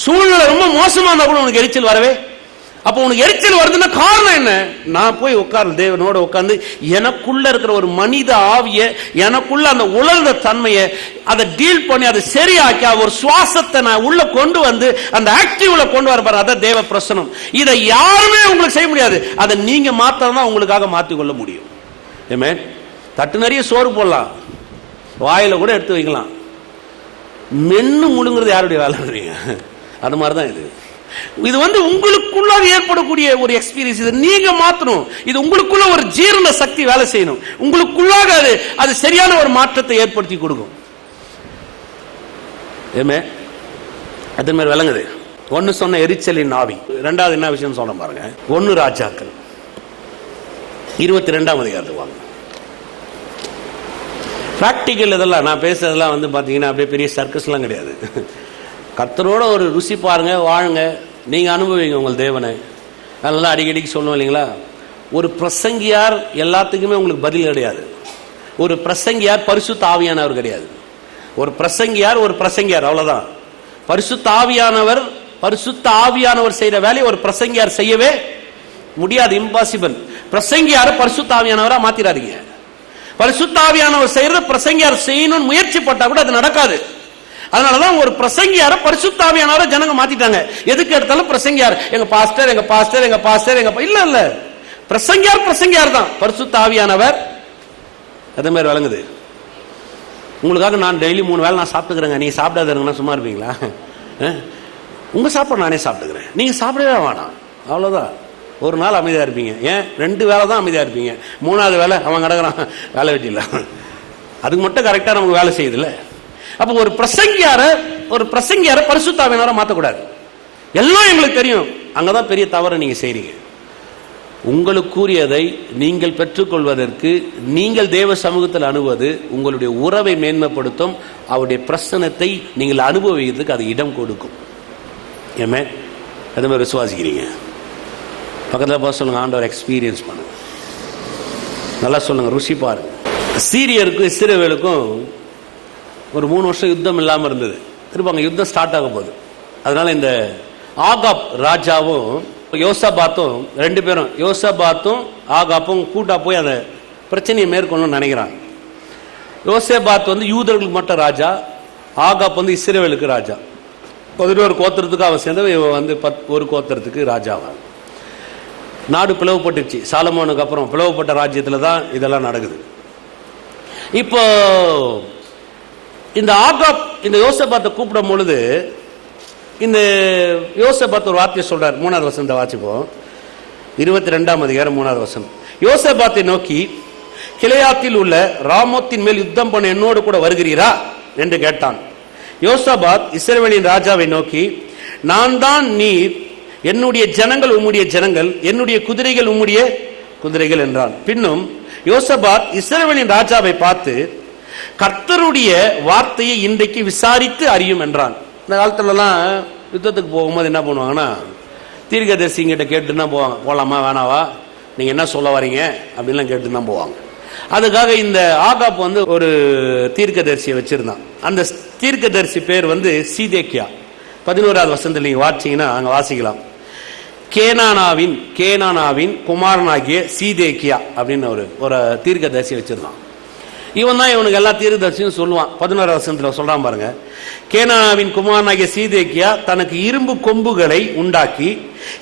சூழ்நிலை ரொம்ப மோசமா இருந்தா கூட உனக்கு எரிச்சல் வரவே அப்போ உனக்கு எரிச்சல் வருதுன்னா காரணம் என்ன? நான் போய் உட்கார்ந்து தேவனோட உட்கார்ந்து எனக்குள்ள இருக்கிற ஒரு மனித ஆவிய, எனக்குள்ள அந்த உலர்ந்த தன்மையை அதை டீல் பண்ணி அதை சரியாக்கி ஒரு சுவாசத்தை நான் உள்ள கொண்டு வந்து அந்த ஆக்டிவ்ல கொண்டு வரப்பாரு. அதான் தேவ பிரசனம். இதை யாருமே உங்களுக்கு செய்ய முடியாது. அதை நீங்க மாத்திரம் தான் உங்களுக்காக மாற்றிக்கொள்ள முடியும். ஏமே, தட்டு நிறைய சோறு போடலாம், வாயில கூட எடுத்து வைக்கலாம், மென்னு முழுங்குறது யாருடைய வேலை? அது மாதிரிதான் இது. இது உங்களுக்குள்ளாக ஏற்படக்கூடிய ஒரு எக்ஸ்பீரியன்ஸ். இது நீங்க மாத்தணும். இது உங்களுக்குள்ள ஒரு ஜீரண சக்தி வேலை செய்யணும். உங்களுக்குள்ளாக அது சரியான ஒரு மாற்றத்தை ஏற்படுத்தி கொடுக்கும். ஏமே, அதே மாதிரி விளங்குது. ஒன்னு சொன்ன எரிச்சலின் ஆவி. ரெண்டாவது என்ன விஷயம் சொல்ல பாருங்க. 1 ராஜாக்கள் 22ஆம் அதிகாரத்துக்கு வாங்க. பிராக்டிக்கல் இதெல்லாம் நான் பேசுறதெல்லாம் பாத்தீங்கன்னா அப்படியே பெரிய சர்க்கஸ்லாம் கிடையாது. கர்த்தரோட ஒரு ருசி பாருங்க, வாழுங்க, நீங்க அனுபவிங்க உங்கள் தேவனை. அதனால அடிக்கடிக்கு சொல்லுவோம் இல்லைங்களா, ஒரு பிரசங்கியார் எல்லாத்துக்குமே உங்களுக்கு பதில் கிடையாது. ஒரு பிரசங்கியார் பரிசுத்த ஆவியானவர் கிடையாது. ஒரு பிரசங்கியார் ஒரு பிரசங்கியார், அவ்வளவுதான். பரிசுத்த ஆவியானவர் செய்யற வேலையை ஒரு பிரசங்கியார் செய்யவே முடியாது, இம்பாசிபிள். பிரசங்கியார பரிசுத்த ஆவியானவரா மாத்திராதீங்க. பரிசுத்த ஆவியானவர் செய்யறத பிரசங்கியார் செய்யணும்னு முயற்சி பட்டா கூட அது நடக்காது. அதனாலதான் ஒரு பிரசங்கியார பரிசுத்த ஆவியானவரை ஜனங்க மாத்திட்டாங்க. எதுக்கு எடுத்தாலும் பிரசங்கியார், எங்க பாஸ்டர், எங்க பாஸ்டர், எங்க பாஸ்டர், எங்க இல்ல பிரசங்கியார் தான். பரிசுத்த ஆவியானவர் அதே மாதிரி வழங்குது. உங்களுக்காக நான் டெய்லி 3 வேளை நான் சாப்பிட்டுக்கிறேங்க, நீங்க சாப்பிடாத இருங்கன்னா சும்மா இருப்பீங்களா? உங்க சாப்பாடு நானே சாப்பிட்டுக்கிறேன், நீங்க சாப்பிடவே வேணாம், அவ்வளவுதான். ஒரு நாள் அமைதியா இருப்பீங்க. ஏன் 2 வேளை தான் அமைதியா இருப்பீங்க, 3வது வேளை அவன் கிடக்குறான் வேலை வெட்டில, அதுக்கு மட்டும் கரெக்டா நமக்கு வேலை செய்யுதுல்ல. அப்ப ஒரு பிரசங்கியார பரிசுத்த ஆவியானவரை மாத்தக்கூடாது. எல்லாம் எங்களுக்கு தெரியும், அங்கதான் பெரிய தவறு நீங்க செய்றீங்க. உங்களுக்குரியதை நீங்கள் பெற்றுக்கொள்வதற்கு நீங்கள் தேவ சமூகத்தில் அணுவது உங்களுடைய உறவை மேன்மைப்படுத்தும். அவருடைய பிரசனத்தை நீங்கள் அனுபவிக்கிறதுக்கு அது இடம் கொடுக்கும். ஏமே, அதே மாதிரி விசுவாசிக்கிறீங்க. பக்கத்தில் பார்த்து சொல்லுங்க, ஆண்டவர் எக்ஸ்பீரியன்ஸ் பண்ணுங்க, நல்லா சொல்லுங்க, ருசி பாருங்க. சீரியருக்கும் இஸ்ரவேலுக்கும் ஒரு 3 வருஷம் யுத்தம் இல்லாமல் இருந்தது. திரும்ப அங்கே யுத்தம் ஸ்டார்ட் ஆக போகுது. அதனால இந்த ஆகாப் ராஜாவும் யோசபாத்தும் 2 பேரும், யோசபாத்தும் ஆகாப்பும் கூட்டா போய் அந்த பிரச்சனையை மேற்கொள்ளணும்னு நினைக்கிறாங்க. யோசபாத் யூதர்களுக்கு மட்டும் ராஜா, ஆகாப் இஸ்ரவேலுக்கு ராஜா. 11 கோத்திரத்துக்கு அவன் சேர்ந்தவன், இவன் 1 கோத்திரத்துக்கு ராஜாவா. நாடு பிளவுபட்டுச்சு. சாலமோனுக்கு அப்புறம் பிளவுபட்ட ராஜ்யத்தில் தான் இதெல்லாம் நடக்குது. இப்போ இந்த ஆகாப் இந்த யோசபாத்தை கூப்பிடும் பொழுது இந்த யோசபாத் ஒரு வார்த்தையை சொல்றார். 3வது வசனத்தை வாசிப்போம். 22ஆம் அதிகாரம் 3வது வசனம். யோசபாத்தை நோக்கி, கிளையாத்தில் உள்ள ராமோத்தின் மேல் யுத்தம் பண்ண என்னோடு கூட வருகிறீரா என்று கேட்டான். யோசபாத் இஸ்ரவேலின் ராஜாவை நோக்கி, நான் தான் நீர், என்னுடைய ஜனங்கள் உம்முடைய ஜனங்கள், என்னுடைய குதிரைகள் உம்முடைய குதிரைகள் என்றான். பின்னும் யோசபாத் இஸ்ரவேலின் ராஜாவை பார்த்து, கர்த்தருடைய வார்த்தையை இன்றைக்கு விசாரித்து அறியும் என்றான். இந்த காலத்துலலாம் யுத்தத்துக்கு போகும்போது என்ன பண்ணுவாங்கன்னா, தீர்க்கதரிசிங்கிட்ட கேட்டுன்னா போவாங்க. போகலாமா வேணாவா, நீங்க என்ன சொல்ல வரீங்க அப்படின்லாம் கேட்டு தான் போவாங்க. அதுக்காக இந்த ஆகாப் ஒரு தீர்க்கதரிசியை வச்சிருந்தான். அந்த தீர்க்கதரிசி பேர் சீதேக்கியா. 11வது வசனத்தில் நீங்க வாசிச்சீங்கன்னா அங்க வாசிக்கலாம், கேனானாவின் குமாரனாகிய சீதேக்கியா அப்படின்னு ஒரு தீர்க்கதரிசி வச்சிருந்தான். இவன் தான் இவனுக்கு எல்லா தீர்க்கதரிசியும் சொல்லுவான். 11வது வசனத்தில் சொல்றான் பாருங்க, கேனானாவின் குமாரனாகிய சீதேக்கியா தனக்கு இரும்பு கொம்புகளை உண்டாக்கி,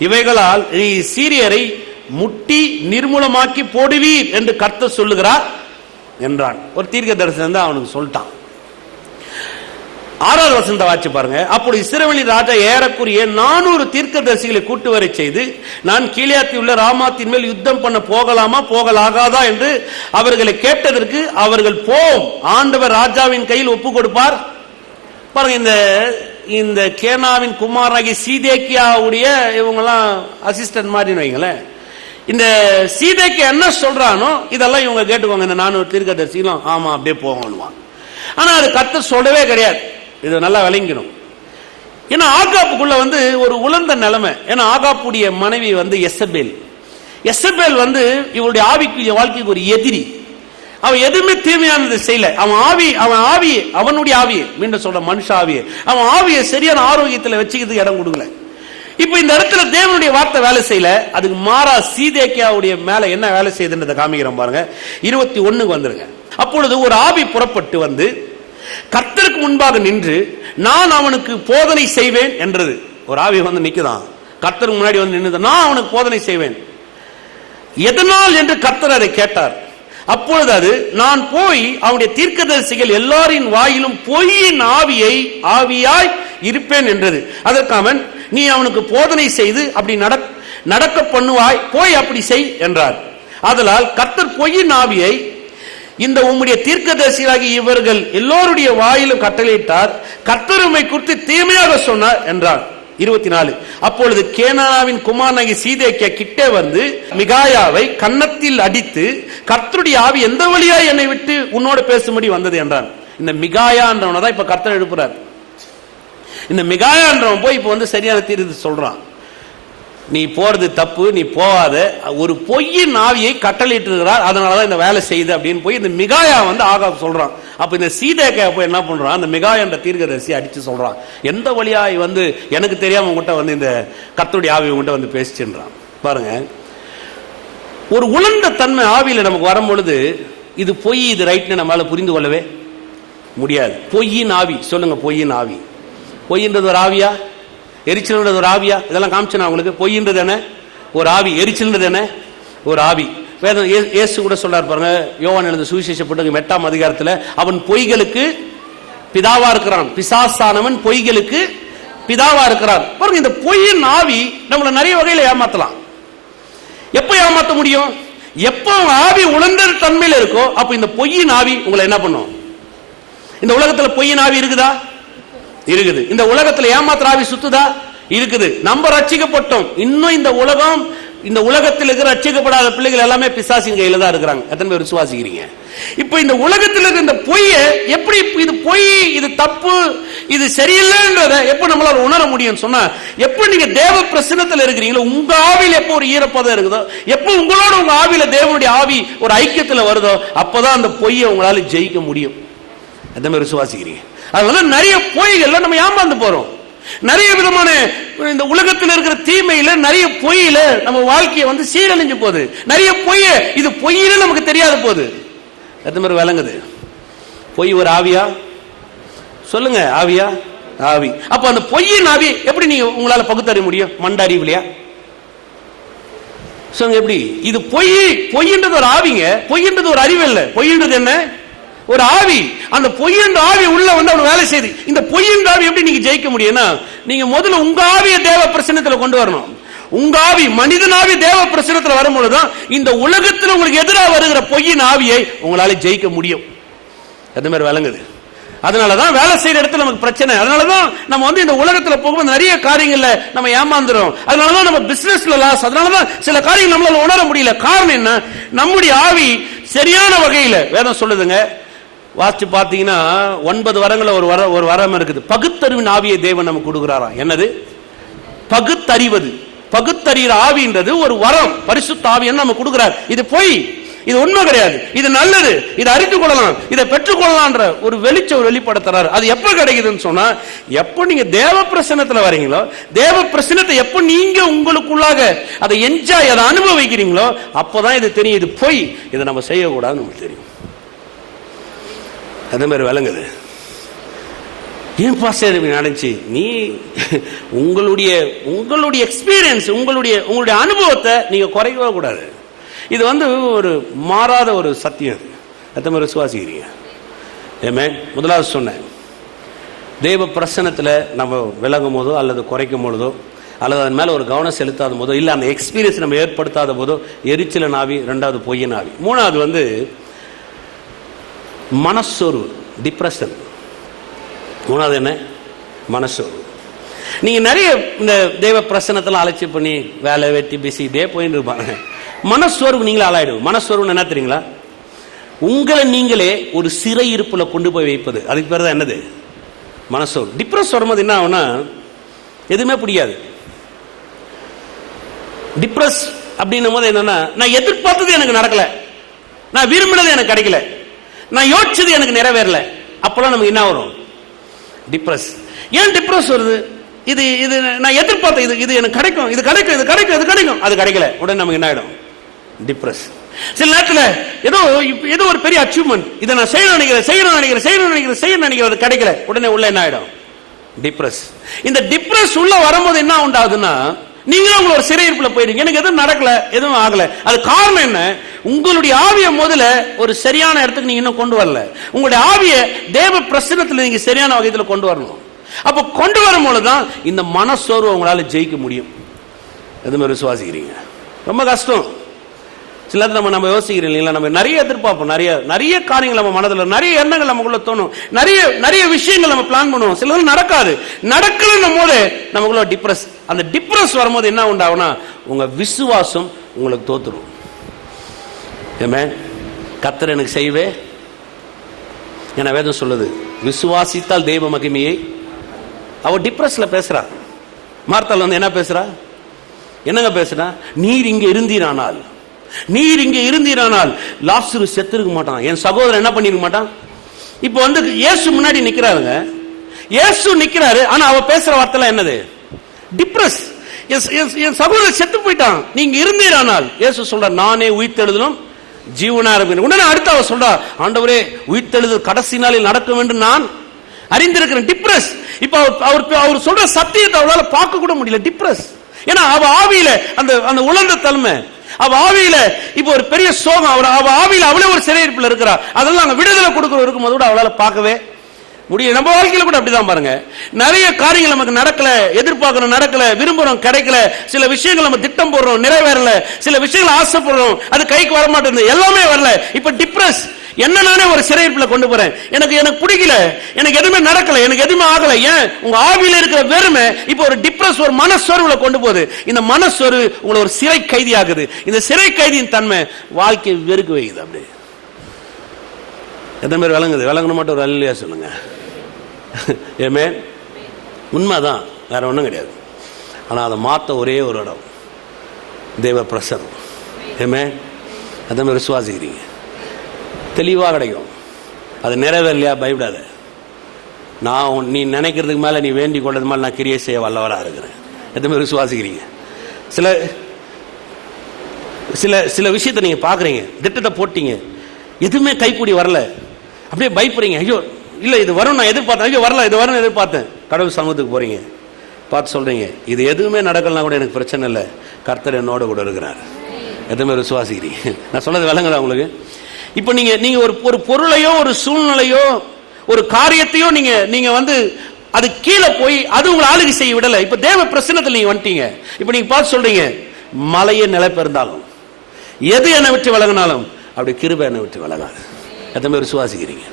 இவைகளால் நீ சீரியரை முட்டி நிர்மூலமாக்கி போடுவீர் என்று கர்த்தர் சொல்லுகிறார் என்றான். ஒரு தீர்க்கதரிசி அவனுக்கு சொல்லிட்டான். 6வது வசனத்தை வாசி பாருங்க. அப்படி இஸ்ரவேலின் ராஜா ஏறக்குறைய 400 தீர்க்கதரிசிகளை கூட்டு வரை செய்து, நான் கீலேயாத்தில் உள்ள ராமாத்தின் மேல் யுத்தம் பண்ண போகலாமா போகலாகாதா என்று அவர்களை கேட்டதற்கு அவர்கள் போம், ஆண்டவர் ராஜாவின் கையில் ஒப்பு கொடுப்பார். பாருங்க, இந்த கேனாவின் குமாராகி சீதேக்கியாவுடைய இவங்கெல்லாம் அசிஸ்டன்ட் மாதிரி வைங்களேன். இந்த சீதேக்கு என்ன சொல்றானோ இதெல்லாம் இவங்க கேட்டுக்கோங்க. இந்த 400 தீர்க்கதரிசிகளும் ஆமா அப்படியே போகணுவான். ஆனா அது கர்த்தர் சொல்லவே கிடையாது. இது நல்லா விளங்கணும். ஏன்னா ஆகாப்புக்குள்ள ஒரு உலர்ந்த நிலைமை. ஏன்னா ஆகாப்புடைய மனைவி எசபேல் இவருடைய ஆவிக்குரிய வாழ்க்கைக்கு ஒரு எதிரி. அவன் எதுவுமே தீமையானது செய்யல. அவனுடைய ஆவியை மீண்டும் சொல்ற மனுஷ ஆவியை, அவன் ஆவியை சரியான ஆரோக்கியத்தில் வச்சுக்கிறதுக்கு இடம் கொடுக்கல. இப்ப இந்த இடத்துல தேவனுடைய வார்த்தை வேலை செய்யல, அதுக்கு மாறா சீதேக்கியாவுடைய மேல என்ன வேலை செய்யுதுன்றதை காமிக்கிறோம் பாருங்க. 21 வந்துருங்க. அப்பொழுது ஒரு ஆவி புறப்பட்டு வந்து கர்த்தருக்கு முன்பாக நின்று நான் அவனுக்கு போதனை செய்வேன் என்றது. ஒரு ஆவி வந்து நிக்குதான், கர்த்தருக்கு முன்னாடி வந்து நின்று நான் அவனுக்கு போதனை செய்வேன். எதனால் என்று கர்த்தர் அதை கேட்டார். அப்பொழுது அது நான் போய் அவனுடைய தீர்க்கதரிசிகள் எல்லாரின் வாயிலும் பொய்யின் ஆவியாய் இருப்பேன் என்றது. அதற்கு அவன் நீ அவனுக்கு போதனை செய்து அப்படி நடக்க பண்ணுவாய், போய் அப்படி செய் என்றார். ஆதலால் கர்த்தர் பொய்யின் ஆவியை இந்த உம்முடைய தீர்க்கதரிசிகளாகி இவர்கள் எல்லோருடைய வாயிலும் கட்டளையிட்டார், கர்த்தர் உம்மை குறித்து தீமையாக சொன்னார் என்றார். 24 அப்பொழுது கேனானாவின் குமாரனாகி சீதேக்கியா கிட்டே வந்து மிகாயாவை கன்னத்தில் அடித்து கர்த்தருடைய ஆவி எந்த வழியா என்னை விட்டு உன்னோடு பேசும்படி வந்தது என்றான். இந்த மிகாயான்றவனை தான் இப்ப கர்த்தர் எழுப்புறார். இந்த மிகாயான்றவன் போய் இப்ப வந்து சரியான தீர்ப்பு சொல்றான், நீ போறது தப்பு, நீ போகாத, ஒரு பொய்யின் ஆவியை கட்டளையிட்டு இருக்கிறார், அதனாலதான் இந்த வேலை செய்யுது அப்படின்னு போய் இந்த மிகாயா வந்து ஆகாப் சொல்றான். அப்ப இந்த சீதேக்கியா போய் என்ன பண்றான், அந்த மிகாயா என்ற தீர்க்கதரிசி அடிச்சு சொல்றான், எந்த வழியாய் வந்து எனக்கு தெரியாம உங்ககிட்ட வந்து இந்த கர்த்தருடைய ஆவி உங்ககிட்ட வந்து பேசிச்சுன்றான். பாருங்க, ஒரு உலர்ந்த தன்மை ஆவியில நமக்கு வரும் பொழுது இது பொய் இது ரைட்னு நம்மளால புரிந்து கொள்ளவே முடியாது. பொய்யின் ஆவி சொல்லுங்க, பொய்யின் ஆவி. பொய்ன்றது ஒரு ஆவியா, எரிச்சல்ன்றது ஒரு ஆவியா? இதெல்லாம் காமிச்சு நான் உங்களுக்கு. பொய்ன்றது என்ன? ஒரு ஆவி. எரிச்சல்ன்றது என்ன? ஒரு ஆவி. வேதம் இயேசு கூட சொல்றாரு பாருங்க, யோவான் எழுதின சுவிசேஷ புத்தகம் 8ஆம் அதிகாரத்துல, அவன் பொய்களுக்கு பிதாவா இருக்கிறான், பிசாசானவன் பொய்களுக்கு பிதாவா இருக்கிறான். பாருங்க, இந்த பொய்யின் ஆவி நம்மள நிறைய வகையில ஏமாத்தலாம். எப்ப ஏமாத்த முடியும்? எப்ப ஆவி உணர்ந்த தன்மையில இருக்கோ அப்ப இந்த பொய்யின் ஆவி உங்களை என்ன பண்ணும்? இந்த உலகத்துல பொய்யின் ஆவி இருக்குதா? இருக்குது. இந்த உலகத்துல ஏமாத்திர ஆவி சுத்துதா? இருக்குது. நம்ம ரட்சிக்கப்பட்டோம். இன்னும் இந்த உலகத்தில் இருக்கிற ரட்சிக்கப்படாத பிள்ளைகள் எல்லாமே பிசாசின் கையில தான் இருக்கிறாங்க. எத்தனை பேர் விசுவாசிக்கிறீங்க? இப்ப இந்த உலகத்தில் இருக்கிற இந்த பொய்ய எப்படி, இது பொய், இது தப்பு, இது சரியில்லைன்றத எப்ப நம்மளால உணர முடியும் சொன்னா, எப்ப நீங்க தேவ பிரசன்னத்தில் இருக்கிறீங்களோ, உங்க ஆவியில் எப்போ ஒரு ஈரப்பதம் இருக்குதோ, எப்ப உங்களோட உங்க ஆவியில தேவனுடைய ஆவி ஒரு ஐக்கியத்துல வருதோ, அப்பதான் அந்த பொய்யை உங்களால ஜெயிக்க முடியும். எத்தனை பேர் விசுவாசிக்கிறீங்க? அதனால நிறைய பொய்கள்ல நம்ம ஏமாந்து போறோம். நிறைய விதமான இந்த உலகத்தில் இருக்கிற தீமையில, நிறைய பொய்யில நம்ம வாழ்க்கையை வந்து சீரழிஞ்சு போகுது. நிறைய பொய்ய, இது பொய்யில நமக்கு தெரியாத போகுது. எத்தனை பேர் விளங்குது? பொய் ஒரு ஆவியா? சொல்லுங்க, ஆவியா? ஆவி. அப்ப அந்த பொய்யின் ஆவி எப்படி நீங்க உங்களால பகுத்தறிய முடியும்? மண்ட அறிவுலையா? சொல்லுங்க, எப்படி? இது பொய்ன்றது ஒரு ஆவிங்க. பொய்ன்றது ஒரு அறிவு இல்ல. பொய்ன்றது என்ன? ஒரு ஆவி. அந்த பொய்யன்ற ஆவி உள்ள வந்து அவன் வேலை செய்யுது. இந்த பொய்யன்ற ஆவி எப்படி நீங்க ஜெயிக்க முடியும்னா, நீங்க முதல்ல உங்க ஆவியை தேவ பிரசன்னத்துல கொண்டு வரணும். உங்க ஆவி, மனிதன் ஆவி தேவ பிரசன்னத்துல வரும்பொழுதுதான் இந்த உலகத்தில் உங்களுக்கு எதிராக வருகிற பொய்யின் ஆவியை உங்களால ஜெயிக்க முடியும். அது மாதிரி விளங்குது. அதனாலதான் வேலை செய்யற இடத்துல நமக்கு பிரச்சனை. அதனாலதான் நம்ம வந்து இந்த உலகத்துல போகும்போது நிறைய காரியங்கள்ல நம்ம ஏமாந்துரும். அதனாலதான் நம்ம பிசினஸ்ல லாஸ். அதனாலதான் சில காரியங்கள் நம்மளால உணர முடியல. காரணம் என்ன? நம்முடைய ஆவி சரியான வகையில, வேதம் சொல்லுதுங்க, வாசிச்சு பாத்தீங்கன்னா 9 வரங்கள ஒரு வரம் இருக்குது. பகுத்தறிவின் ஆவியை தேவன் நமக்கு கொடுக்கிறாராம். என்னது? பகுத்தறிவது. பகுத்தறிகிற ஆவின்றது ஒரு வரம். பரிசுத்த ஆவி என்ன நமக்கு கொடுக்கிறார். இது பொய், இது உண்மை கிடையாது, இது நல்லது, இதை அறிந்து கொள்ளலாம், இதை பெற்றுக் கொள்ளலாம்ன்ற ஒரு வெளிப்படுத்துறாரு. அது எப்ப கிடைக்குதுன்னு சொன்னா, எப்ப நீங்க தேவ பிரசன்னத்துல வரீங்களோ, தேவ பிரசன்னத்தை எப்ப நீங்க உங்களுக்குள்ளாக அதை என்ஜாய், அதை அனுபவிக்கிறீங்களோ, அப்பதான் இது தெரியும். இது பொய், இதை நம்ம செய்யக்கூடாதுன்னு நமக்கு தெரியும். அதே மாதிரி விளங்குது. ஏன் பாஸ்டர் நடந்துச்சு? நீ உங்களுடைய எக்ஸ்பீரியன்ஸ், உங்களுடைய அனுபவத்தை நீங்க குறைக்கவே கூடாது. இது வந்து ஒரு மாறாத ஒரு சத்தியம். எத்தனை மாதிரி விசுவாசிக்கிறீங்க? ஏமே, முதலாவது சொன்னேன், தேவ பிரசன்னத்தில் நம்ம விலகும் போதோ அல்லது குறைக்கும் பொழுதோ அல்லது அதன் மேல ஒரு கவனம் செலுத்தாத போதோ, இல்லை அந்த எக்ஸ்பீரியன்ஸ் நம்ம ஏற்படுத்தாத போதோ எரிச்சலன் ஆவி. 2வது பொய்யின் ஆவி. 3வது வந்து மனசோர்வு, டிப்ரெஷன். 3வது என்ன? மனசோர்வு. நீங்க நிறைய இந்த தேவ பிரசன்னத்தெல்லாம் அலட்சியம் பண்ணி வேலை வெட்டி பிஸி இதே போயிட்டு இருப்பாங்க. மனசோர்வு நீங்களே ஆளாயிடும். மனசோர்வு என்ன தெரியுங்களா? உங்களை நீங்களே ஒரு சிறை இருப்புல கொண்டு போய் வைப்பது. அதுக்கு பேர் தான் என்னது? மனசோர்வு. டிப்ரெஸ் வரும்போது என்ன ஆகும்னா, எதுவுமே பிடிக்காது. டிப்ரெஸ் அப்படின்னும் போது என்னன்னா, நான் எதிர்பார்த்தது எனக்கு நடக்கல, நான் விரும்பினது எனக்கு கிடைக்கல, நான் யோசிச்சது எனக்கு நிறைவேறல. அப்பெல்லாம் நமக்கு என்ன வரும்? டிப்ரெஸ். ஏன் டிப்ரெஸ் வருது? இது இது நான் எதிர்பார்த்தேன், இது இது எனக்கு கிடைக்கும், இது கிடைக்கும், இது கிடைக்கும், இது கிடைக்கும், அது கிடைக்கல. உடனே நமக்கு என்ன ஆயிடும்? டிப்ரஸ். சில நேரத்தில் ஏதோ ஒரு பெரிய அச்சீவ்மெண்ட், இதை நான் செய்யணும் நினைக்கிறேன், அது கிடைக்கல. உடனே உள்ள என்ன ஆயிடும்? டிப்ரஸ். இந்த டிப்ரஸ் உள்ள வரும்போது என்ன உண்டாகுதுன்னா, நீங்களும் உங்களோட சிறையிருப்புல போயிருங்க. எனக்கு எதுவும் நடக்கல, எதுவும் ஆகல. அது காரணம் என்ன? உங்களுடைய ஆவியை முதல்ல ஒரு சரியான இடத்துக்கு நீங்க இன்னும் கொண்டு வரல. உங்களுடைய ஆவியை தேவ பிரசன்னத்துல நீங்க சரியான வகையில் கொண்டு வரணும். அப்ப கொண்டு வரும்போதுதான் இந்த மனசோர்வு உங்களால ஜெயிக்க முடியும். எதுவுமே விசுவாசிக்கிறீங்க? ரொம்ப கஷ்டம். சில நம்ம யோசிக்கிறோம் இல்லைங்களா, நம்ம நிறைய எதிர்பார்ப்போம், நிறைய காரியங்கள் நம்ம மனதில், நிறைய எண்ணங்கள் நமக்குள்ள தோணும், நிறைய விஷயங்கள் நம்ம பிளான் பண்ணுவோம். சில நடக்காது. நடக்கலன்னும் போது நமக்குள்ள டிப்ரஸ். அந்த டிப்ரஸ் வரும்போது என்ன உண்டாகும்னா, உங்க விசுவாசம் உங்களுக்கு தோத்துரும். ஏமே கர்த்தர் எனக்கு செய்வே என வேதம் சொல்லுது, விசுவாசித்தால் தெய்வ மகிமையை. அவ டிப்ரஸ்ல பேசுறா. மார்த்தாள் வந்து என்ன பேசுறா? என்னங்க பேசுறா? நீர் இங்க இருந்தீரானால் லாசரு செத்துருக்க மாட்டான், என் சகோதரன் என்ன பண்ணிருக்க மாட்டான். இப்ப வந்து இயேசு முன்னாடி நிக்கிறாருங்க, இயேசு நிக்கிறாரு. ஆனா அவ பேசுற வார்த்தை என்னது? டிப்ரஸ். என் சகோதரன் செத்து போயிட்டான், நீங்க இருந்தீரானால். இயேசு சொல்ற, நானே உயிர்த்தெழுதலும் ஜீவனா இருப்பேன். உடனே அடுத்து அவ சொல்றா, ஆண்டவரே உயிர்த்தெழுதல் கடைசி நாளில் நடக்கும் என்று நான் அறிந்திருக்கிறேன். டிப்ரஸ். இப்ப அவர் சொல்ற சத்தியத்தை அவளால பார்க்க கூட முடியல. டிப்ரஸ். ஏன்னா அவ ஆவியில அந்த உலர்ந்த தன்மை, அவ ஆவியில இப்ப ஒரு பெரிய சோகம், அவ ஆவியில அவளே ஒரு சிறையிருப்புல இருக்கிறா. அதெல்லாம் நாங்க விடுதலை கொடுக்கிற இருக்கும் போது கூட அவளால பார்க்கவே முடியும். நம்ம வாழ்க்கையில கூட அப்படிதான் பாருங்க. நிறைய காரியங்கள் நமக்கு நடக்கல, எதிர்பார்க்கிறோம் நடக்கல, விரும்புறோம் கிடைக்கல, சில விஷயங்கள் நம்ம திட்டம் போடுறோம் நிறைவேறல, சில விஷயங்கள் ஆசைப்படுறோம் அது கைக்கு வர மாட்டேங்குது, எல்லாமே வரல. இப்ப டிப்ரஸ். என்ன நானே ஒரு சிறையிருப்புல கொண்டு போறேன், எனக்கு பிடிக்கல, எனக்கு எதுவுமே நடக்கல, எனக்கு எதுவுமே ஆகல. ஏன்? உங்க ஆவியில இருக்கிற வெறுமை இப்ப ஒரு டிப்ரஸ், ஒரு மனசோர்வுல கொண்டு போகுது. இந்த மனசோர்வு உங்களை ஒரு சிறை கைதி ஆகுது. இந்த சிறை கைதியின் தன்மை வாழ்க்கையை வெறுக்க வைக்குது. அப்படி எத்தனை பேர் விளங்கணும் மட்டும் ஒரு அல்லையா சொல்லுங்க. ஏமே உண்மைதான், வேற ஒன்றும் கிடையாது. ஆனால் அதை மாற்ற ஒரே ஒரு இடம், தேவ பிரசன்னம். ஏமே அதே மாதிரி விசுவாசிக்கிறீங்க, தெளிவாக கிடைக்கும். அது நிறைவேறலையா பயப்படாத. நீ நினைக்கிறதுக்கு மேலே, நீ வேண்டிக் கொள்றது மேலே நான் கிரியை செய்ய வல்லவராக இருக்கிறேன். எத்தனை பேர் விசுவாசிக்கிறீங்க? சில விஷயத்தை நீங்க பாக்குறீங்க, திட்டத்தை போட்டீங்க, எதுவுமே கைக்கூடி வரல, அப்படியே பயப்படுறீங்க. ஐயோ இல்ல இது வரும் நான் எதிர்பார்த்தேன், ஐயோ வரல இது வரும் எதிர்பார்த்தேன். கடவுள் சமூகத்துக்கு போறீங்க, பார்த்து சொல்றீங்க, இது எதுவுமே நடக்கலனா கூட எனக்கு பிரச்சனை இல்லை, கர்த்தர் என்னோட கூட இருக்கிறார். எதுவுமே விசுவாசிக்கிறீங்க? நான் சொன்னது விளங்குதா உங்களுக்கு? இப்ப நீங்க ஒரு பொருளையோ ஒரு சூழ்நிலையோ ஒரு காரியத்தையோ நீங்க வந்து அது கீழே போய் அது உங்களை ஆளுகை செய்ய விடல. இப்ப தேவ பிரசன்னத்தில் நீங்க வந்துட்டீங்க. இப்ப நீங்க பார்த்து சொல்றீங்க, மலையை நிலைப்பெருந்தாலும் எது என்னை விட்டு விலகினாலும் அப்படி கிருபை என்னை விட்டு விலகாது. எத்தனை பேர் விசுவாசிக்கிறீங்க?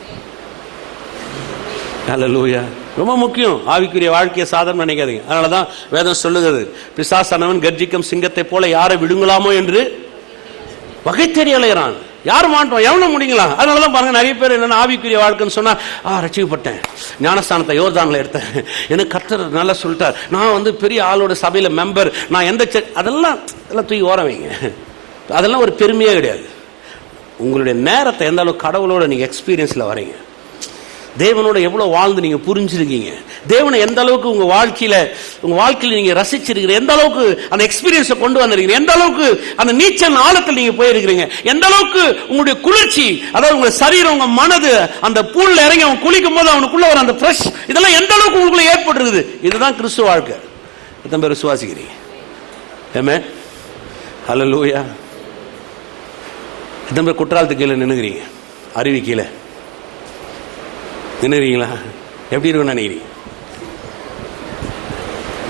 அல்லேலூயா. ரொம்ப முக்கியம். ஆவிக்குரிய வாழ்க்கையை சாதாரண நினைக்காதீங்க. அதனாலதான் வேதம் சொல்லுகிறது, பிசாசானவன் கர்ஜிக்கும் சிங்கத்தை போல யாரை விடுங்களாமோ என்று வகை தெரிய அலைகிறான். யார் மாட்டோம், எவனும் முடிங்களா? அதனாலதான் பாருங்க, நிறைய பேர் என்னன்னா ஆவிக்குரிய வாழ்க்கைன்னு சொன்னா, ரட்சிக்கப்பட்டேன், ஞானஸ்தானத்தை யோர்தான்ல எடுத்தேன், எனக்கு கர்த்தர் நல்லா சொல்லிட்டார், நான் வந்து பெரிய ஆளோட சபையில மெம்பர், நான் எந்த அதெல்லாம் தூக்கி ஓர வைங்க. அதெல்லாம் ஒரு பெருமையே கிடையாது. உங்களுடைய நேரத்தை எந்த அளவுக்கு கடவுளோட நீங்க எக்ஸ்பீரியன்ஸ்ல வரீங்க, தேவனோட எவ்வளவு வாழ்ந்து நீங்க புரிஞ்சிருக்கீங்க, தேவனை எந்த அளவுக்கு உங்க வாழ்க்கையில நீங்க ரசிச்சிருக்கீங்க, எந்த அளவுக்கு அந்த எக்ஸ்பீரியன்ஸை கொண்டு வந்திருக்கீங்க, எந்த அளவுக்கு அந்த நீச்சல் ஆழத்தில் நீங்க போயிருக்கிறீங்க, எந்த அளவுக்கு உங்களுடைய குளிர்ச்சி, அதாவது உங்க சரீரம், உங்க மனது அந்த பூல்ல இறங்கி அவன் குளிக்கும் போது அவனுக்குள்ள வர அந்த ஃப்ரெஷ், இதெல்லாம் எந்த அளவுக்கு உங்களுக்குள்ள ஏற்பட்டிருக்குது. இதுதான் கிறிஸ்துவ வாழ்க்கை. எத்தனை பேர் விசுவாசிக்கிறீங்க? ஆமென். ஹல்லேலூயா. எத்தனை பேர் குற்றாலத்துக்கு கீழே நின்னுக்கிறீங்க, அருவி கீழே நின்னுறீங்களா? எப்படி இருக்குன்னு நினைக்கிறீங்க?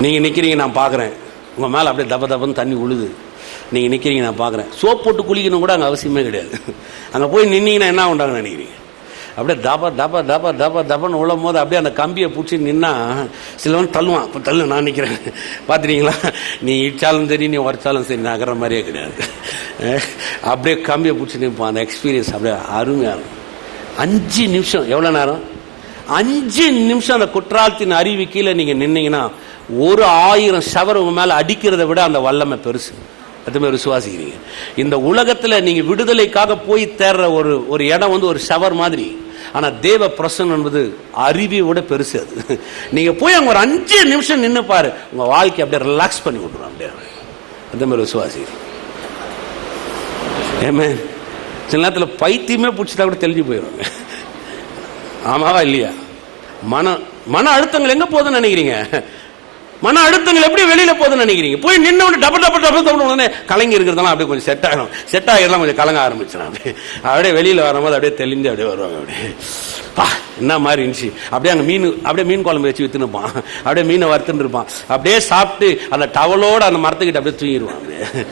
நீங்க நிக்கிறீங்க, நான் பாக்குறேன், உங்க மேல அப்படியே தப்ப தப்பன்னு தண்ணி உழுது, நீங்க நிக்கிறீங்க, நான் பாக்குறேன். சோப் போட்டு குளிக்கணும் கூட அங்க அவசியமே கிடையாது. அங்க போய் நின்னீங்கன்னா என்ன உண்டாங்க நினைக்கிறீங்க? அப்படியே தப தப தப தப தபன்னு உழும் போது அப்படியே அந்த கம்பியை பிடிச்சி நின்னா சிலவன் தள்ளுவான். அப்போ தள்ளு, நான் நிற்கிறேன், பார்த்துட்டீங்களா? நீ இடிச்சாலும் சரி, நீ உரைச்சாலும் சரி, நகர மாதிரியே கிடையாது. அப்படியே கம்பியை பிடிச்சி நிற்பான். அந்த எக்ஸ்பீரியன்ஸ் அப்படியே அருமையாக இருக்கும். 5 நிமிஷம், எவ்வளோ நேரம்? 5 நிமிஷம் அந்த குற்றாலத்தின் அருவி கீழே நீங்க நின்னீங்கன்னா 1000 ஷவர் உங்க மேல அடிக்கிறத விட அந்த வல்லமை பெருசு. எதுவுமே விசுவாசிக்கிறீங்க? இந்த உலகத்துல நீங்க விடுதலைக்காக போய் தேடுற ஒரு இடம் வந்து ஒரு ஷவர் மாதிரி. ஆனால் தேவ பிரசன்னம் என்பது அறிவியோட பெருசு. அது நீங்கள் போய் அங்கே ஒரு 5 நிமிஷம் நின்று பாரு, உங்கள் வாழ்க்கை அப்படியே ரிலாக்ஸ் பண்ணி விட்டுரும். அப்படியே அந்த மாதிரி விசுவாசி. ஏமே சில நேரத்தில் பைத்தியமே பிடிச்சிட்டா கூட தெளிஞ்சு போயிடுவாங்க. ஆமாவா இல்லையா? மன அழுத்தங்கள் எங்கே போகுதுன்னு நினைக்கிறீங்க? மன அழுத்தங்கள் எப்படி வெளியில போகுதுன்னு நினைக்கிறீங்க? போய் நின்று உடனே கலங்கி இருக்கிறதெல்லாம் அப்படியே கொஞ்சம் செட் ஆகிடலாம், கொஞ்சம் கலங்க ஆரம்பிச்சிடும். அப்படியே வெளியில வரும்போது அப்படியே தெளிந்து அப்படியே வருவாங்க. அப்படியே என்ன மாதிரி இருந்துச்சு. அப்படியே அங்கே மீன் குழம்பு வச்சு வித்துனுப்பான், அப்படியே மீனை வறுத்துன்னு இருப்பான். அப்படியே சாப்பிட்டு அந்த டவலோட அந்த மரத்துக்கிட்ட அப்படியே தூங்கிடுவான். அப்படியே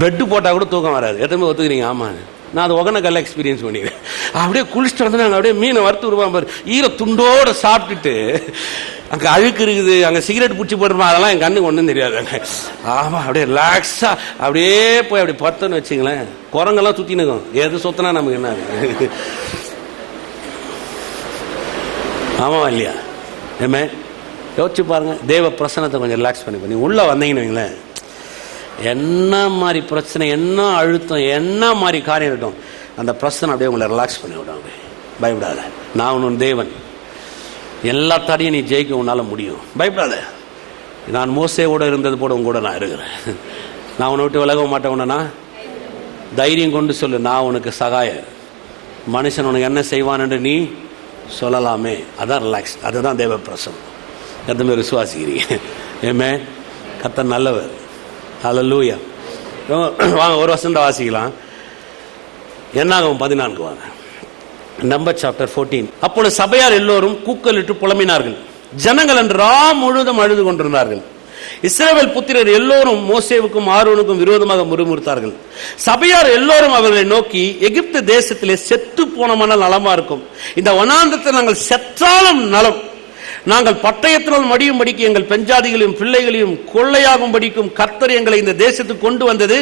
பெட்டு போட்டால் கூட தூக்கம் வராது. எத்தனை ஒத்துக்கிறீங்க? ஆமாம், நான் அது ஒகனக்கல்ல எக்ஸ்பீரியன்ஸ் பண்ணிக்கிறேன். அப்படியே குளிச்சுட்டு வந்து நாங்கள் அப்படியே மீனை வறுத்து விடுவான் பாரு, ஈர துண்டோடு சாப்பிட்டுட்டு. அங்கே அழுக்கு இருக்குது, அங்கே சிகரெட் பிடிச்சி போட்டுருப்பான், அதெல்லாம் என் கண்ணுக்கு ஒன்றும் தெரியாதுங்க. ஆமாம், அப்படியே ரிலாக்ஸாக அப்படியே போய் அப்படி படுத்தோன்னு வச்சுங்களேன், குரங்கெல்லாம் சுற்றினுக்கும். எது சொத்தினா நமக்கு என்ன? ஆமாம் இல்லையா? ஏமே யோசிச்சு பாருங்க. தேவ பிரசனத்தை கொஞ்சம் ரிலாக்ஸ் பண்ணி உள்ளே வந்தீங்கன்னு வைங்களேன், என்ன மாதிரி பிரச்சனை, என்ன அழுத்தம், என்ன மாதிரி காரியம் இருக்கட்டும், அந்த பிரச்சனை அப்படியே உங்களை ரிலாக்ஸ் பண்ணி விடுவாங்க. பயப்படாத, நான் உன் தேவன், எல்லா தடையும் நீ ஜெயிக்க உன்னால் முடியும். பயப்படாத, நான் மோசேவோட இருந்தது போல உங்க கூட நான் இருக்கிறேன். நான் உன்னை விட்டு விலக மாட்டேன். உடனா தைரியம் கொண்டு சொல்லு, நான் உனக்கு சகாயம். மனுஷன் உனக்கு என்ன செய்வான் என்று நீ சொல்லலாமே. அதான் ரிலாக்ஸ், அதுதான் தேவ பிரசனம். எத்தனை விசுவாசிக்கிறீங்க? ஏமே கர்த்தர் நல்லவர். ஹல்லேலூயா. வாங்க ஒரு வசனம் வாசிக்கலாம். என்னாகும் 14 வாங்க. Number chapter 14. அப்பொழுது சபையார் எல்லோரும் கூக்கலிட்டு புலம்பினார்கள். ஜனங்கள் அன்று முழுவதும் அழுது கொண்டிருந்தார்கள். இஸ்ரவேல் புத்திரர் எல்லோரும் மோசேவுக்கும் ஆரோனுக்கும் விரோதமாக முறுமுறுத்தார்கள். சபையார் எல்லோரும் அவர்களை நோக்கி, எகிப்து தேசத்திலே செத்து போனோமானால் நலமா இருக்கும், இந்த வனாந்தரத்தில் நாங்கள் செத்தாலும் நலம், நாங்கள் பட்டயத்தினால் மடியும்படிக்கு எங்கள் பெஞ்சாதிகளையும் பிள்ளைகளையும் கொள்ளையாகும் படிக்கும் கர்த்தர் எங்களை இந்த தேசத்துக்கு கொண்டு வந்தது